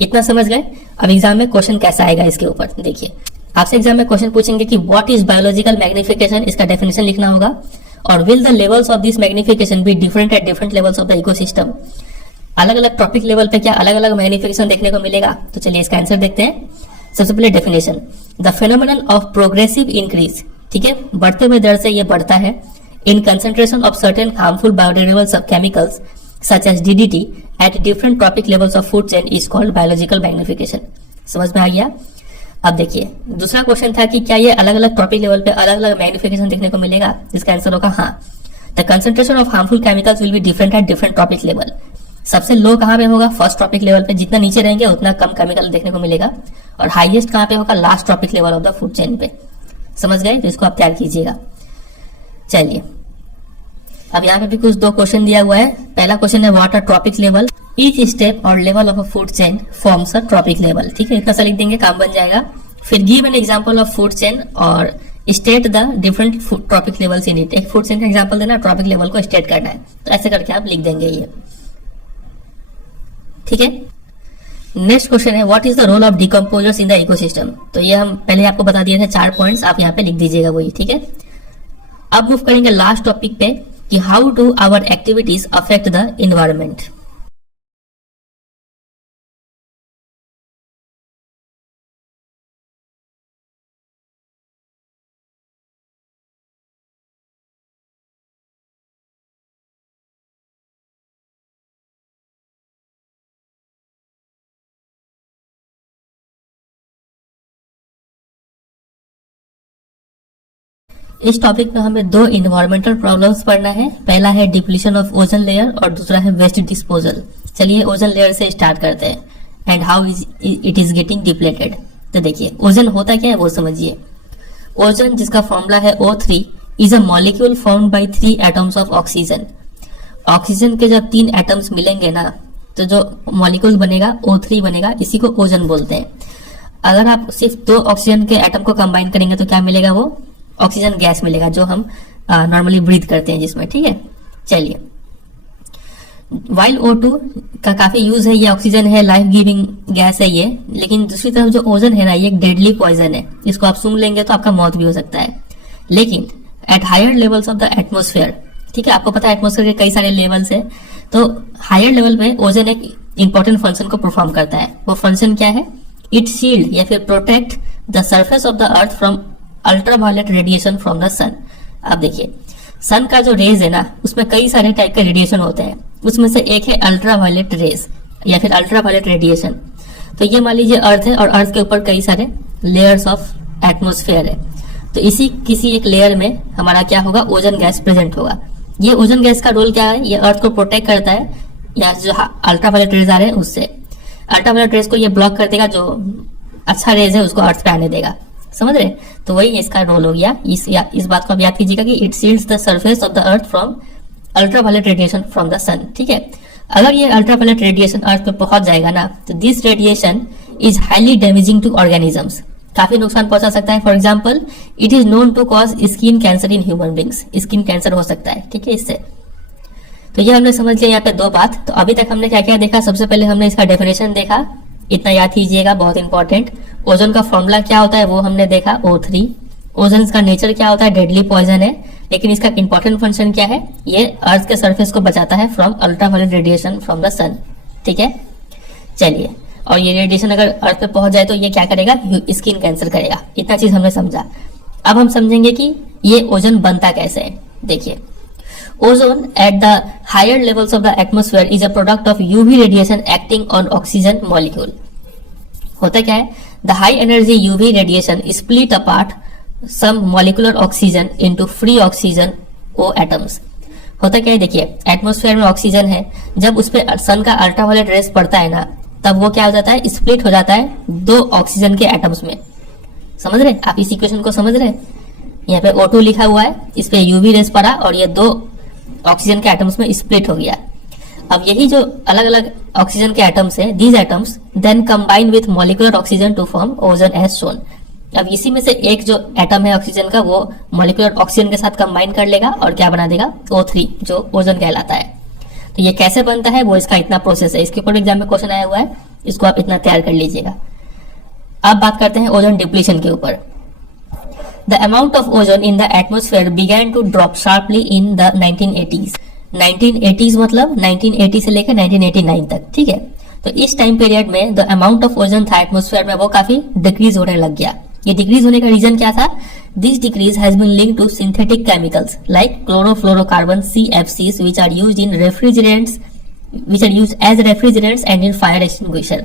इतना समझ गए। अब एग्जाम में क्वेश्चन कैसा आएगा इसके ऊपर देखिए। आपसे एग्जाम में क्वेश्चन पूछेंगे कि व्हाट इज बायोलॉजिकल मैग्निफिकेशन, इसका डेफिनेशन लिखना होगा। और will the levels of this magnification be different at different levels of the ecosystem. अलग अलग टॉपिक लेवल पे क्या अलग अलग मैग्निफिकेशन देखने को मिलेगा। तो चलिए इसका आंसर देखते हैं। सबसे पहले definition, the phenomenon of progressive increase, ठीक है, बढ़ते हुए दर से ये बढ़ता है, in concentration of certain harmful biodegradable सब chemicals such as DDT at different trophic levels of food chain is called biological magnification. समझ में आ गया। अब देखिए दूसरा क्वेश्चन था कि क्या ये अलग अलग ट्रॉपिक लेवल पे अलग अलग मैग्निफिकेशन देखने को मिलेगा। इसका आंसर होगा हाँ। The concentration of harmful chemicals will be different at different trophic level. सबसे लो कहाँ पे होगा, फर्स्ट ट्रॉपिक लेवल पे, जितना नीचे रहेंगे उतना कम केमिकल देखने को मिलेगा। और हाईएस्ट कहाँ पे होगा, last tropic level of the food chain पे। समझ गए, तो इसको आप तैयार कीजिएगा। चलिए अब यहाँ पे भी कुछ 2 क्वेश्चन दिया हुआ है। पहला क्वेश्चन है what are trophic level, each step और level of a food chain forms a trophic level, ठीक है, इतना सा लिख देंगे, काम बन जाएगा। फिर give an example of food chain और state the different trophic levels in it. एक फूड चेन का एग्जांपल देना, ट्रॉपिक लेवल को स्टेट करना है, तो ऐसे करके आप लिख देंगे ये, ठीक है। नेक्स्ट क्वेश्चन है what is the role of decomposers in the ecosystem. तो ये हम पहले आपको बता दिए थे 4 पॉइंट्स, आप यहाँ पे लिख दीजिएगा वही, ठीक है। अब मूव करेंगे लास्ट टॉपिक पे कि how do our activities affect the environment. इस टॉपिक में हमें 2 इन्वायरमेंटल प्रॉब्लम्स पढ़ना है। पहला है डिप्लीशन ऑफ ओजन लेयर और दूसरा है वेस्ट डिस्पोजल। चलिए ओजन लेयर से स्टार्ट करते हैं and how it is getting depleted. तो देखिए ओजन होता क्या है वो समझिए। ओजन जिसका फॉर्मूला है O3 is a molecule formed by 3 atoms of oxygen. Oxygen के जब 3 एटम्स मिलेंगे ना तो जो मॉलिक्यूल बनेगा O3 बनेगा, इसी को ओजन बोलते हैं। अगर आप सिर्फ 2 ऑक्सीजन के एटम को कंबाइन करेंगे तो क्या मिलेगा, वो ऑक्सीजन गैस मिलेगा जो हम नॉर्मली ब्रीथ करते हैं जिसमें, ठीक है। चलिए वाइल O2 का काफी यूज है, ये ऑक्सीजन है, लाइफ गिविंग गैस है ये। लेकिन दूसरी तरफ जो ओजोन है ना, ये एक डेडली पॉइजन है, इसको आप सूंघ लेंगे तो आपका मौत भी हो सकता है। लेकिन at higher levels of the atmosphere, ठीक है, आपको पता है एटमोस्फेयर के कई सारे लेवल्स है, तो हायर लेवल पे ओजोन एक इंपॉर्टेंट फंक्शन को परफॉर्म करता है। वो फंक्शन क्या है? इट शील्ड या फिर protect the surface of the earth from ultraviolet radiation from the sun. अब देखिए, सन का जो रेज है ना, उसमें कई सारे टाइप के रेडिएशन होते हैं, उसमें से एक है अल्ट्रावायलेट रेज या फिर अल्ट्रावायलेट रेडिएशन। तो ये मान लीजिए अर्थ है और अर्थ के ऊपर कई सारे लेयर्स ऑफ एटमोस्फेयर है, तो इसी किसी एक लेयर में हमारा क्या होगा? ओजोन गैस प्रेजेंट होगा। ये ओजोन गैस का रोल क्या है? ये अर्थ को प्रोटेक्ट करता है या जो अल्ट्रावायलेट रेज आ रहे हैं उससे। अल्ट्रावायलेट रेज को ये ब्लॉक कर देगा, जो अच्छा रेज है उसको अर्थ पे आने देगा। समझ रहे? तो वही इसका रोल हो गया। इस बात को आप याद कीजिएगा कि it shields the surface of the earth from ultraviolet radiation from the sun. ठीक है, अगर ये अल्ट्रावायलेट रेडिएशन अर्थ पे पहुंच जाएगा ना, तो this radiation is highly damaging to organisms, काफी नुकसान पहुंचा सकता है। For example, it is known to cause skin cancer in human beings, skin cancer हो सकता है। ठीक है, इससे तो ये हमने समझ लिया यहाँ पे दो बात। तो अभी तक हमने क्या क्या देखा? सबसे पहले हमने इसका डेफिनेशन देखा, इतना याद कीजिएगा, बहुत इंपॉर्टेंट। ओजोन का फॉर्मूला क्या होता है वो हमने देखा, O3। ओजोन का नेचर क्या होता है? डेडली पॉइजन है, लेकिन इसका इंपॉर्टेंट फंक्शन क्या है? ये अर्थ के सरफेस को बचाता है from ultraviolet radiation from the sun. ठीक है, चलिए, और ये रेडिएशन अगर अर्थ पे पहुंच जाए तो ये क्या करेगा? स्किन कैंसर करेगा। इतना चीज हमने समझा। अब हम समझेंगे कि ये ओजोन बनता कैसे है। देखिए, ozone at the higher levels of the atmosphere is a product of UV radiation acting on oxygen molecule. होता क्या है? The high energy UV radiation split apart some molecular oxygen into free oxygen O atoms. होता क्या है? देखिए, atmosphere में oxygen है, जब उस पर सन का अल्ट्रावायलेट रेस पड़ता है ना, तब वो क्या हो जाता है? स्प्लिट हो जाता है दो ऑक्सीजन के एटम्स में। समझ रहे? आप इस इक्वेशन को समझ रहे? यहाँ पे O2 लिखा हुआ है, इस पे यूवी रेस पड़ा और ये दो ऑक्सीजन के एटम्स में स्प्लिट हो गया। अब यही जो अलग अलग ऑक्सीजन के एटम्स है, these atoms then combine with molecular oxygen to form ozone as shown. अब इसी में से एक जो एटम है ऑक्सीजन का, वो मॉलिक्यूलर ऑक्सीजन के साथ कंबाइन कर लेगा और क्या बना देगा? O3, जो ओजोन कहलाता है। तो ये कैसे बनता है, वो इसका इतना प्रोसेस है। इसके ऊपर एग्जाम में क्वेश्चन आया हुआ है, इसको आप इतना तैयार कर लीजिएगा। अब बात करते हैं ओजोन डिप्लीशन के ऊपर। The amount of ozone in the atmosphere began to drop sharply in the 1980s। 1980s मतलब 1980 से लेकर 1989 तक। ठीक है, तो इस टाइम पीरियड में द अमाउंट ऑफ ओजोन था एटमोस्फेयर में, वो काफी डिक्रीज होने लग गया। ये डिक्रीज होने का रीजन क्या था? This decrease has been linked to synthetic chemicals like chlorofluorocarbon CFCs which are used in refrigerants, which are used as refrigerants and in fire extinguisher।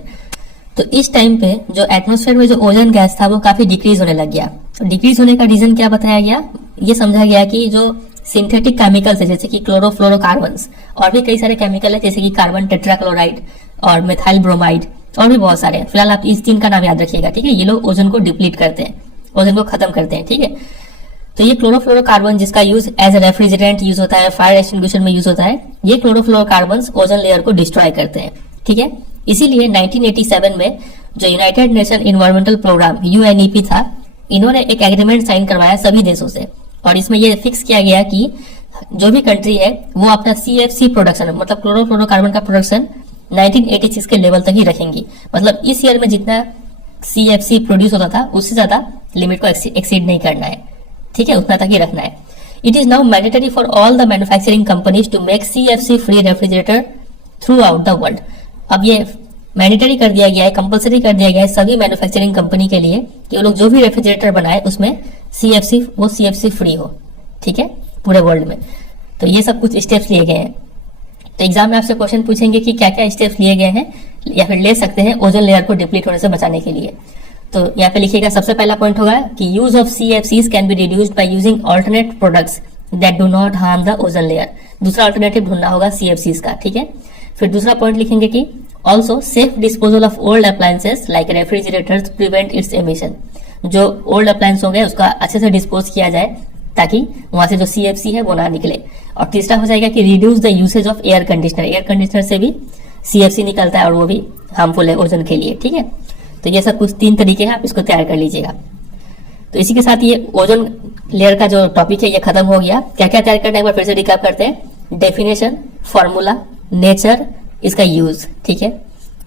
तो इस टाइम पे जो एटमोस्फेयर में जो ओजोन गैस था वो काफी डिक्रीज होने लग गया। तो डिक्रीज होने का रीजन क्या बताया गया? ये समझा गया कि जो सिंथेटिक केमिकल्स है, जैसे कि क्लोरोफ्लोरोकार्बन्स, और भी कई सारे केमिकल है जैसे कि कार्बन टेट्राक्लोराइड और मिथाइल ब्रोमाइड, और भी बहुत सारे। फिलहाल आप इस तीन का नाम याद रखिएगा। ठीक है, ये लोग ओजोन को डिप्लीट करते हैं, ओजोन को खत्म करते हैं। ठीक है, तो ये क्लोरोफ्लोरोकार्बन जिसका use as a refrigerant use होता है, फायर एक्सटिंग्विशर में यूज होता है, ये क्लोरोफ्लोरोकार्बन्स ओजोन लेयर को डिस्ट्रॉय करते हैं। ठीक है, इसीलिए 1987 में जो United Nation Environmental Programme UNEP था, इन्होंने एक एग्रीमेंट साइन करवाया सभी देशों से, और इसमें यह फिक्स किया गया कि जो भी कंट्री है वो अपना CFC प्रोडक्शन, मतलब क्लोरोफ्लोरोकार्बन का प्रोडक्शन 1986 के लेवल तक ही रखेंगी। मतलब इस ईयर में जितना CFC प्रोड्यूस होता था उससे ज्यादा लिमिट को एक्सीड नहीं करना है। ठीक है, उतना तक ही रखना है। It is now mandatory for all the manufacturing companies to make CFC free refrigerator throughout the world. अब ये मैंडेटरी कर दिया गया है, कंपलसरी कर दिया गया है सभी मैन्युफैक्चरिंग कंपनी के लिए कि वो लोग जो भी रेफ्रिजरेटर बनाए उसमें CFC फ्री हो। ठीक है, पूरे वर्ल्ड में। तो ये सब कुछ स्टेप्स लिए गए हैं। तो एग्जाम में आपसे क्वेश्चन पूछेंगे कि क्या क्या स्टेप्स लिए गए हैं या फिर ले सकते हैं ओजोन लेयर को डिप्लीट होने से बचाने के लिए। तो यहाँ पे लिखिएगा, सबसे पहला पॉइंट होगा कि use of CFCs can be reduced by using alternate products that do not harm the ozone layer. दूसरा अल्टरनेटिव ढूंढना होगा CFCs का। ठीक है, फिर दूसरा पॉइंट लिखेंगे कि also safe disposal of old appliances like refrigerators prevent it's emission. जो ओल्ड अप्लायंस होंगे उसका अच्छे से डिस्पोज किया जाए ताकि वहां से जो CFC है वो ना निकले। और तीसरा हो जाएगा कि reduce the usage of air conditioner. Air conditioner से भी CFC निकलता है और वो भी हार्मफुल है ओजोन के लिए। ठीक है, तो ये सब कुछ 3 तरीके हैं, आप इसको तैयार कर लीजिएगा। तो इसी के साथ ये ओजोन लेयर का जो टॉपिक है ये खत्म हो गया। क्या क्या तैयार करना है एक बार फिर से रिकैप करते हैं। डेफिनेशन, फॉर्मूला, नेचर, इसका यूज, ठीक है।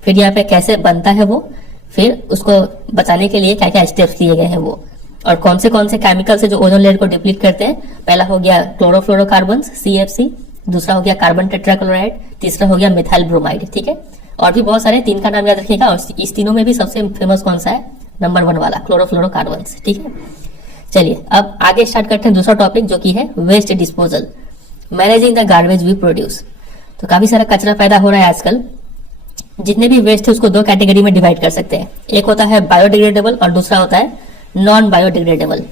फिर यहाँ पे कैसे बनता है वो, फिर उसको बचाने के लिए क्या क्या स्टेप्स लिए गए हैं वो, और कौन से केमिकल से जो ओजोन लेयर को डिप्लीट करते हैं। पहला हो गया क्लोरोफ्लोरोकार्बन CFC, दूसरा हो गया कार्बन टेट्राक्लोराइड, तीसरा हो गया मिथाइल ब्रोमाइड, ठीक है। और भी बहुत सारे, 3 का नाम याद रखिएगा, और इस तीनों में भी सबसे फेमस कौन सा है, नंबर 1 वाला क्लोरोफ्लोरोकार्बन, ठीक है। चलिए अब आगे स्टार्ट करते हैं दूसरा टॉपिक, जो कि है waste disposal, managing the garbage we produce. तो काफी सारा कचरा पैदा हो रहा है आजकल। जितने भी वेस्ट है उसको 2 कैटेगरी में डिवाइड कर सकते हैं। एक होता है बायोडिग्रेडेबल और दूसरा होता है नॉन बायोडिग्रेडेबल।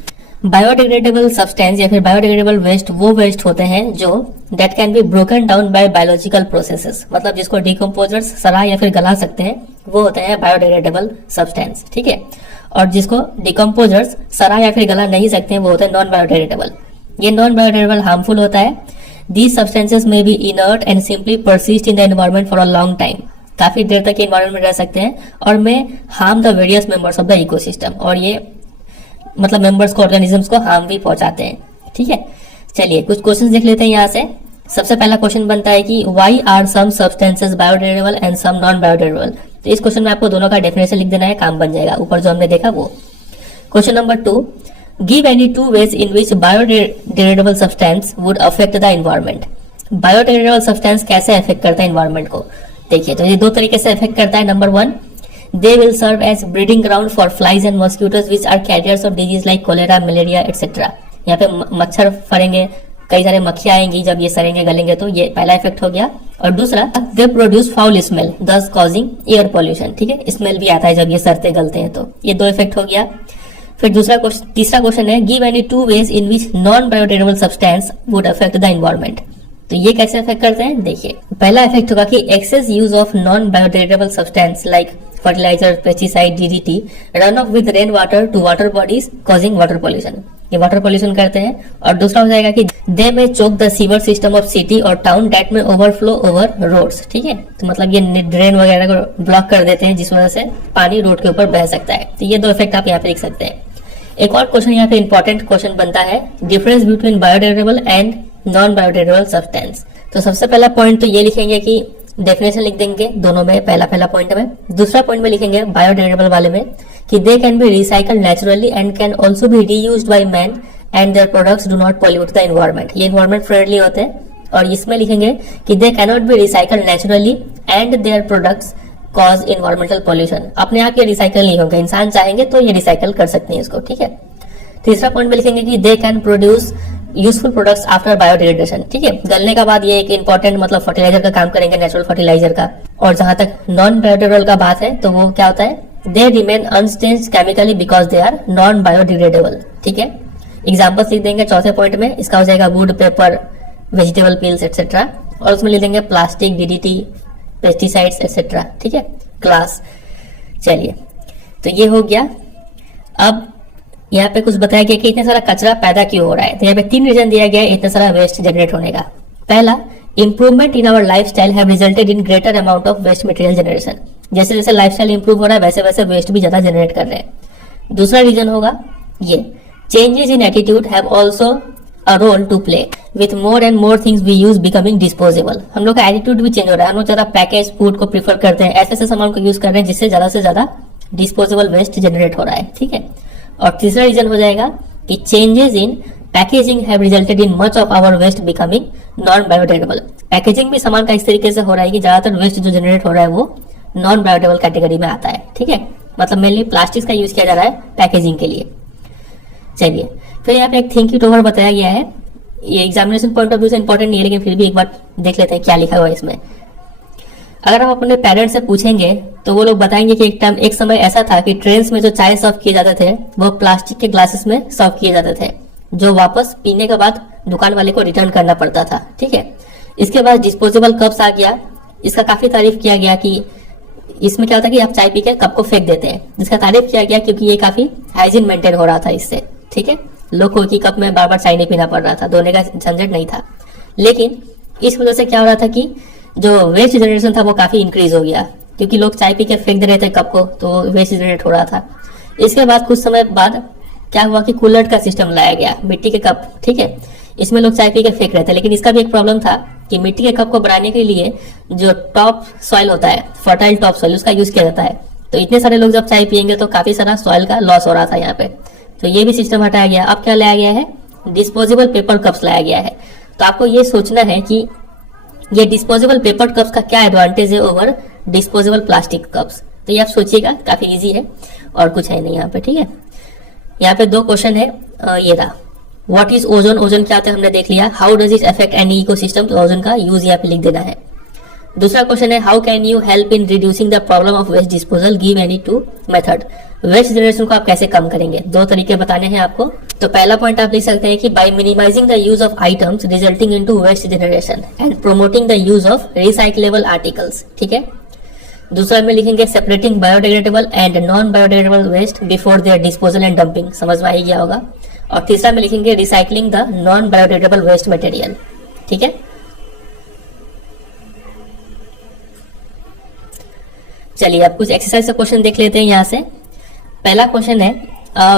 बायोडिग्रेडेबल सब्सटेंस या फिर बायोडिग्रेडेबल वेस्ट वो वेस्ट होते हैं जो that can be broken down by biological processes, मतलब जिसको डिकम्पोजर्स सड़ा या फिर गला सकते हैं, वो होते हैं बायोडिग्रेडेबल सब्सटेंस, ठीक है। और जिसको डिकम्पोजर्स सड़ा या फिर गला नहीं सकते हैं, वो होते हैं नॉन बायोडिग्रेडेबल। ये नॉन बायोडिग्रेडेबल हार्मफुल होता है। These substances may be inert and simply persist in the environment for a long time. काफी देर तक एनवायरमेंट में रह सकते हैं और में harm the various members of the ecosystem, और ये मतलब मेंबर्स को, ऑर्गेनिजम्स को हार्म भी पहुंचाते हैं, ठीक है। चलिए कुछ क्वेश्चंस देख लेते हैं यहाँ से। सबसे पहला क्वेश्चन बनता है कि why are some substances biodegradable and some non biodegradable. तो इस क्वेश्चन में आपको दोनों का डेफिनेशन लिख देना है, काम बन जाएगा, ऊपर जो हमने देखा वो। Question number 2, give any 2 ways in which biodegradable substance would affect the environment। Biodegradable substance कैसे अफेक्ट करता है एनवायरमेंट को। देखिए तो ये 2 तरीके से अफेक्ट करता है। Number 1, they will serve as breeding ground for flies and mosquitoes which are carriers of disease like cholera, malaria etc। यहाँ पे मच्छर फरेंगे, कई सारे मक्खियां आएंगी, जब ये सड़ेंगे गलेंगे तो ये पहला इफेक्ट हो गया। और दूसरा, they produce foul smell thus causing air pollution, ठीक है, स्मेल भी आता है जब ये सड़ते गलते हैं, तो ये 2 इफेक्ट हो गया। फिर तीसरा क्वेश्चन है, give any 2 ways in which non biodegradable substance would affect the environment। तो ये कैसे अफेक्ट करते हैं, देखिए। पहला इफेक्ट होगा कि excess use of non biodegradable substance like fertilizer, pesticide, DDT run off with rain water to water bodies causing water pollution. ये वाटर पॉल्यूशन करते हैं। और दूसरा हो जाएगा कि दे में choke the sewer system of city और टाउन डेट में ओवरफ्लो ओवर रोड्स, ठीक है। तो मतलब ये ड्रेन वगैरह को ब्लॉक कर देते हैं, जिस वजह से पानी रोड के ऊपर बह सकता है। तो ये 2 इफेक्ट आप यहाँ पे लिख सकते हैं। एक और क्वेश्चन यहाँ पे इंपॉर्टेंट क्वेश्चन बनता है, difference between biodegradable and non biodegradable substance. तो सबसे पहला पॉइंट तो ये लिखेंगे कि डेफिनेशन लिख देंगे दोनों में, पहला पॉइंट में। दूसरा पॉइंट में लिखेंगे बायोडिग्रेडेबल वाले में कि they can be recycled naturally and can also be reused by man and their products do not pollute the environment. ये एनवायरमेंट फ्रेंडली होते हैं। और इसमें लिखेंगे कि they cannot be recycled naturally and their products cause environmental pollution. अपने आप ये रिसाइकल नहीं होंगे, इंसान चाहेंगे तो ये रिसाइकल कर सकते हैं इसको, ठीक है। तीसरा पॉइंट में लिखेंगे कि they can produce useful products after biodegradation, ठीक है। गलने का बाद ये एक इंपॉर्टेंट मतलब फर्टिलाइजर का काम करेंगे, नेचुरल फर्टिलाइजर का। और जहां तक नॉन बायोडिग्रेडेबल का बात है तो वो क्या होता है, they remain unchanged chemically because they are non biodegradable, ठीक है। एग्जाम्पल्स लिख देंगे चौथे पॉइंट में। इसका हो जाएगा would, paper, vegetable peels etcetera. और उसमें लिख देंगे प्लास्टिक, DDT, पेस्टिसाइड्स एक्सेट्रा, ठीक है, क्लास। चलिए तो ये हो गया। अब यहाँ पे कुछ बताया गया कि इतना सारा कचरा पैदा क्यों हो रहा है। तो यहाँ पे 3 रीजन दिया गया है इतना सारा वेस्ट जनरेट होने का। पहला, improvement in our lifestyle have resulted in greater amount of waste material generation. जैसे जैसे लाइफस्टाइल इंप्रूव हो रहा है वैसे वैसे वेस्ट भी ज्यादा जनरेट कर रहे हैं। दूसरा रीजन होगा ये, changes in attitude have also a role to play with more and more things we use becoming disposable. हम लोग का एटीट्यूड भी चेंज हो रहा है, हम लोग ज्यादा पैकेज फूड को प्रीफर करते हैं, ऐसे ऐसे सामान को यूज कर रहे हैं जिससे ज्यादा से ज्यादा डिस्पोजेबल वेस्ट जनरेट हो रहा है, ठीक है। और तीसरा रीजन हो जाएगा कि changes in packaging have resulted in much of our waste becoming non biodegradable. Packaging भी सामान का इस तरीके से हो रहा है कि ज्यादातर वेस्ट जो जनरेट हो रहा है वो नॉन बायोडिग्रेडेबल कैटेगरी में आता है, ठीक है। मतलब मेनली प्लास्टिक का यूज किया जा रहा है पैकेजिंग के लिए। चलिए फिर यहाँ पे एक थिंक इट ओवर बताया गया है। ये एग्जामिनेशन पॉइंट ऑफ व्यू से इंपॉर्टेंट नहीं है, लेकिन फिर भी एक बार देख लेते हैं क्या लिखा हुआ है इसमें। अगर आप अपने पेरेंट्स से पूछेंगे तो वो लोग बताएंगे कि एक समय ऐसा था कि ट्रेन्स में जो चाय सर्व किए जाते थे वो प्लास्टिक के ग्लासेस में सर्व किए जाते थे, जो वापस पीने के बाद दुकान वाले को रिटर्न करना पड़ता था, ठीक है। इसके बाद डिस्पोजेबल कप्स आ गया। इसका काफी तारीफ किया गया कि इसमें क्या होता है कि आप चाय पी के कप को फेंक देते हैं, जिसका तारीफ किया गया क्योंकि ये काफी हाइजीन मेंटेन हो रहा था इससे, ठीक है। लोग को की कप में बार बार चाय नहीं पीना पड़ रहा था, धोने का झंझट नहीं था। लेकिन इस वजह से क्या हो रहा था कि जो वेस्ट जनरेशन था वो काफी इंक्रीज हो गया, क्योंकि लोग चाय पी के फेंक दे रहे थे कप को, तो वेस्ट जनरेट हो रहा था। इसके बाद कुछ समय बाद क्या हुआ कि कूलर का सिस्टम लाया गया, मिट्टी के कप, ठीक है। इसमें लोग चाय पी के फेंक रहे थे, लेकिन इसका भी एक प्रॉब्लम था कि मिट्टी के कप को बनाने के लिए जो टॉप सॉइल होता है, फर्टाइल टॉप सॉइल, उसका यूज किया जाता है। तो इतने सारे लोग जब चाय पियेंगे तो काफी सारा सॉइल का लॉस हो रहा था यहाँ पे, तो ये भी सिस्टम हटाया गया। अब क्या लाया गया है, डिस्पोजेबल पेपर कप्स लाया गया है। तो आपको ये सोचना है कि ये डिस्पोजेबल पेपर कप्स का क्या एडवांटेज है ओवर डिस्पोजेबल प्लास्टिक कप्स। तो ये आप सोचिएगा, काफी इजी है और कुछ है नहीं यहाँ पे, ठीक है। यहाँ पे 2 क्वेश्चन है, ये रहा, व्हाट इज ओजोन, ओजोन क्या होता है हमने देख लिया। How does it affect any ecosystem, तो ओजोन का यूज यहाँ पे लिख देना है। दूसरा क्वेश्चन है, how can you help in reducing the problem of waste disposal, give any 2 method. Waste generation को आप कैसे कम करेंगे, 2 तरीके बताने हैं आपको। तो पहला पॉइंट आप लिख सकते हैं कि by minimising the use of items resulting into waste generation and promoting the use of recyclable articles, ठीक है। दूसरा में लिखेंगे separating biodegradable and non biodegradable waste before their disposal and dumping, समझ में आ ही गया होगा। और तीसरा में लिखेंगे recycling the non biodegradable waste material, ठीक है। चलिए अब कुछ एक्सरसाइज का क्वेश्चन देख लेते हैं यहाँ से। पहला क्वेश्चन है,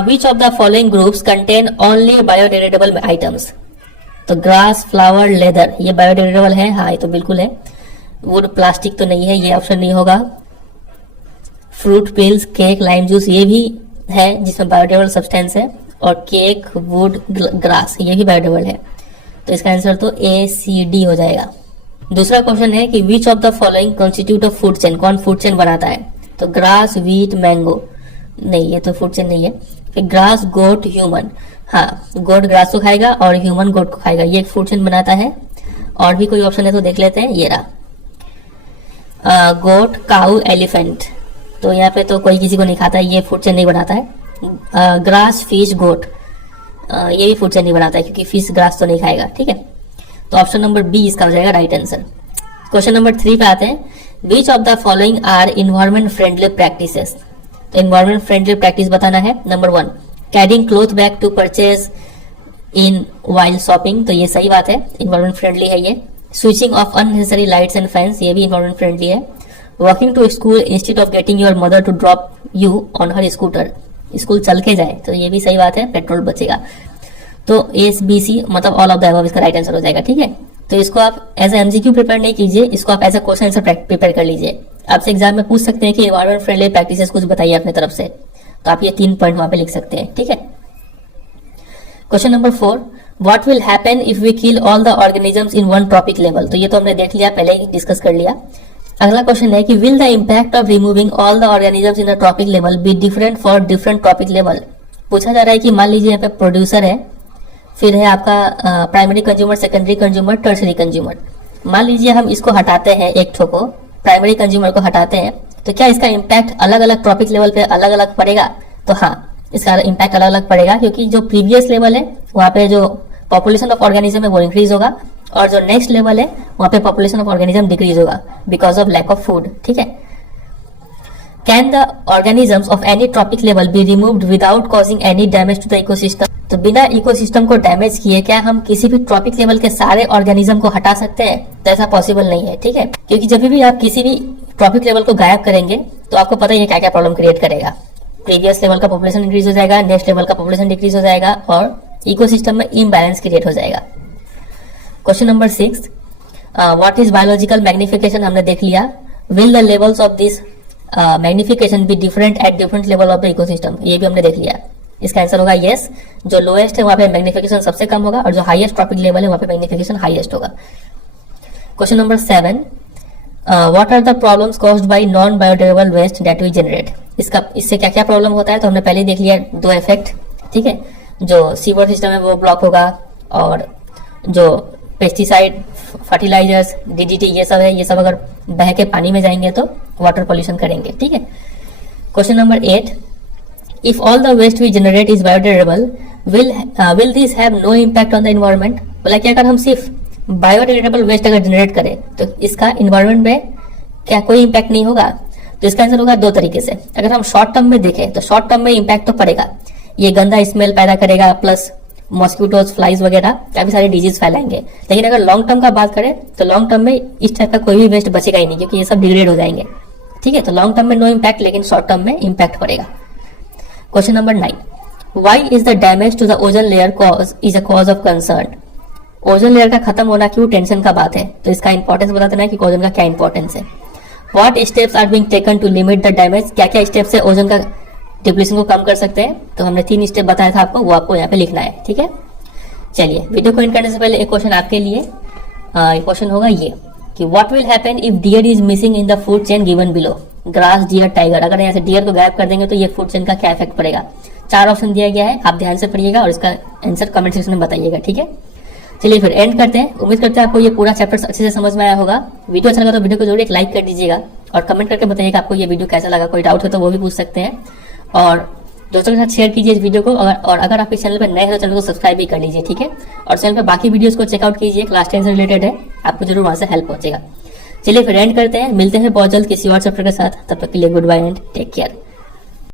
विच of the following groups contain only biodegradable items. तो ग्रास, फ्लावर, लेदर, ये बायोडिग्रेडेबल है, हाँ ये तो बिल्कुल है। वुड, प्लास्टिक तो नहीं है, ये ऑप्शन नहीं होगा। Fruit pills, cake, lime juice, ये भी है जिसमें बायोडिग्रेडेबल सब्सटेंस है। और केक, वुड, ग्रास, ये भी बायोडिग्रेडेबल है। तो इसका आंसर तो ACD हो जाएगा। दूसरा क्वेश्चन है कि विच of the following constitute of food chain, कौन फूड चेन बनाता है। तो ग्रास, व्हीट, मैंगो, नहीं ये तो फूड चेन नहीं है। फिर ग्रास, गोट, ह्यूमन, हाँ गोट ग्रास को खाएगा और ह्यूमन गोट को खाएगा, ये फूड चेन बनाता है। और भी कोई ऑप्शन है तो देख लेते हैं, ये रहा, गोट, काऊ, एलिफेंट, तो यहाँ पे तो कोई किसी को नहीं खाता है, ये फूड चेन नहीं बनाता है। ग्रास, फिश, गोट, ये भी फूड चेन नहीं बनाता है क्योंकि फिश ग्रास तो नहीं खाएगा, ठीक है। तो ऑप्शन नंबर बी इसका हो जाएगा राइट आंसर। क्वेश्चन नंबर 3 पे आते हैं, which of the following are environment friendly practices. तो इन्वायरमेंट फ्रेंडली प्रैक्टिस बताना है। Number 1, carrying cloth bag to purchase in while shopping, तो ये सही बात है, इन्वायरमेंट फ्रेंडली है ये। Switching off unnecessary lights and fans, ये भी इन्वायरमेंट फ्रेंडली है। Walking to school instead of getting your mother to drop you on her scooter, school चल के जाए, तो ये भी सही बात है, पेट्रोल बचेगा। तो ABC मतलब ऑल ऑफ द अबव इसका राइट आंसर हो जाएगा, ठीक है। तो इसको आप एज ए MCQ प्रिपेयर नहीं कीजिए, इसको आप as a question answer prepare कर लीजिए। आपसे एग्जाम में पूछ सकते हैं कि एनवायरमेंट फ्रेंडली प्रैक्टिसेस कुछ बताइए अपने तरफ से, तो आप ये 3 पॉइंट वहां पे लिख सकते हैं, ठीक है। Question number 4, what will happen if we kill all the organisms in one trophic level. तो ये तो हमने देख लिया, पहले ही डिस्कस कर लिया। अगला क्वेश्चन है कि will the impact of removing all the organisms in a trophic level be different for different trophic level. पूछा जा रहा है कि मान लीजिए यहाँ पे प्रोड्यूसर है, फिर है आपका primary consumer, secondary consumer, tertiary consumer. मान लीजिए हम इसको हटाते हैं, एक ठो को, प्राइमरी कंज्यूमर को हटाते हैं, तो क्या इसका इम्पैक्ट अलग अलग ट्रॉपिक लेवल पे अलग अलग पड़ेगा। तो हाँ, इसका इम्पैक्ट अलग अलग पड़ेगा, क्योंकि जो प्रीवियस लेवल है वहाँ पे जो पॉपुलेशन ऑफ ऑर्गेनिज्म है वो इंक्रीज होगा, और जो नेक्स्ट लेवल है वहाँ पे पॉपुलेशन ऑफ ऑर्गेनिज्म डिक्रीज होगा because of lack of food, ठीक है। Can the organisms of any trophic level be removed without causing any damage to the ecosystem. तो बिना इकोसिस्टम को डैमेज किए क्या हम किसी भी ट्रॉपिक लेवल के सारे ऑर्गेनिज्म को हटा सकते हैं। तो ऐसा पॉसिबल नहीं है, ठीक है, क्योंकि जब भी आप किसी भी ट्रॉपिक लेवल को गायब करेंगे तो आपको पता ही है क्या क्या प्रॉब्लम क्रिएट करेगा। प्रीवियस लेवल का पॉपुलेशन इंक्रीज हो जाएगा, नेक्स्ट लेवल का पॉपुलेशन डिक्रीज हो जाएगा, और इकोसिस्टम में इम्बैलेंस क्रिएट हो जाएगा। Question number 6, what is biological magnification, हमने देख लिया। Will the levels of this magnification be different at different level of the ecosystem, ये भी हमने देख लिया। इसका आंसर होगा यस, जो लोएस्ट है वहां पे मैग्निफिकेशन सबसे कम होगा, और जो हाईएस्ट ट्रॉपिक लेवल है वहां पे मैग्निफिकेशन हाईएस्ट होगा। Question number 7, what are the problems caused by non biodegradable waste that we generate. इससे क्या क्या प्रॉब्लम होता है तो हमने पहले देख लिया, 2 इफेक्ट, ठीक है। जो सीवर सिस्टम है वो ब्लॉक होगा, और जो पेस्टिसाइड, फर्टिलाइजर्स, DDT ये सब है, ये सब अगर बह के पानी में जाएंगे तो वाटर पोल्यूशन करेंगे, ठीक है। Question number 8, if all the waste we generate is biodegradable will this have no impact on the environment. बोला कि अगर हम सिर्फ बायोडिग्रेडेबल वेस्ट अगर जनरेट करें तो इसका इन्वायरमेंट में क्या कोई इम्पैक्ट नहीं होगा। तो इसका आंसर होगा 2 तरीके से। अगर हम शॉर्ट टर्म में देखें तो शॉर्ट टर्म में इम्पैक्ट तो पड़ेगा, ये गंदा स्मेल पैदा करेगा, प्लस मॉस्किटोज, फ्लाइज वगैरह काफी सारे डिजीज फैलाएंगे। लेकिन अगर लॉन्ग टर्म का बात करें तो लॉन्ग टर्म में इस टाइप का कोई भी वेस्ट बचेगा ही नहीं, क्योंकि ये सब डिग्रेड हो जाएंगे, ठीक है। तो लॉन्ग टर्म में नो इम्पैक्ट, लेकिन शॉर्ट टर्म में इम्पैक्ट पड़ेगा। Question number 9, why is the damage to the ozone layer is a cause of concern. Ozone layer का खत्म होना क्यों टेंशन का बात है, तो इसका इंपॉर्टेंस बता देना है कि ओजोन का क्या इंपॉर्टेंस है। What steps are being taken to limit the damage, क्या क्या स्टेप से ओजोन का डिप्लीशन को कम कर सकते हैं, तो हमने 3 स्टेप बताया था आपको, वो आपको यहाँ पे लिखना है, ठीक है। चलिए वीडियो को एंड करने से पहले एक क्वेश्चन आपके लिए, क्वेश्चन होगा ये कि what will happen if deer is missing in the food chain given below, grass, deer, tiger, अगर यहाँ से डियर को गायब कर देंगे तो ये फूड चेन का क्या इफेक्ट पड़ेगा। 4 ऑप्शन दिया गया है, आप ध्यान से पढ़िएगा और इसका आंसर कमेंट सेक्शन में बताइएगा, ठीक है। चलिए फिर एंड करते हैं। उम्मीद करते हैं आपको ये पूरा चैप्टर अच्छे से समझ में आया होगा। वीडियो अच्छा लगा तो वीडियो को जरूर एक लाइक कर दीजिएगा और कमेंट करके बताइएगा आपको ये वीडियो कैसा लगा। कोई डाउट हो तो वो भी पूछ सकते हैं और दोस्तों के साथ शेयर कीजिए इस वीडियो को। और अगर आप इस चैनल पर नए हैं तो चैनल को सब्सक्राइब भी कर लीजिए, ठीक है। और चैनल पर बाकी वीडियोस को चेकआउट कीजिए, क्लास 10 से रिलेटेड है, आपको जरूर वहां से हेल्प पहुंचेगा। चलिए फिर एंड करते हैं, मिलते हैं बहुत जल्द किसी और चैप्टर के साथ। तब तक के लिए good bye and take care.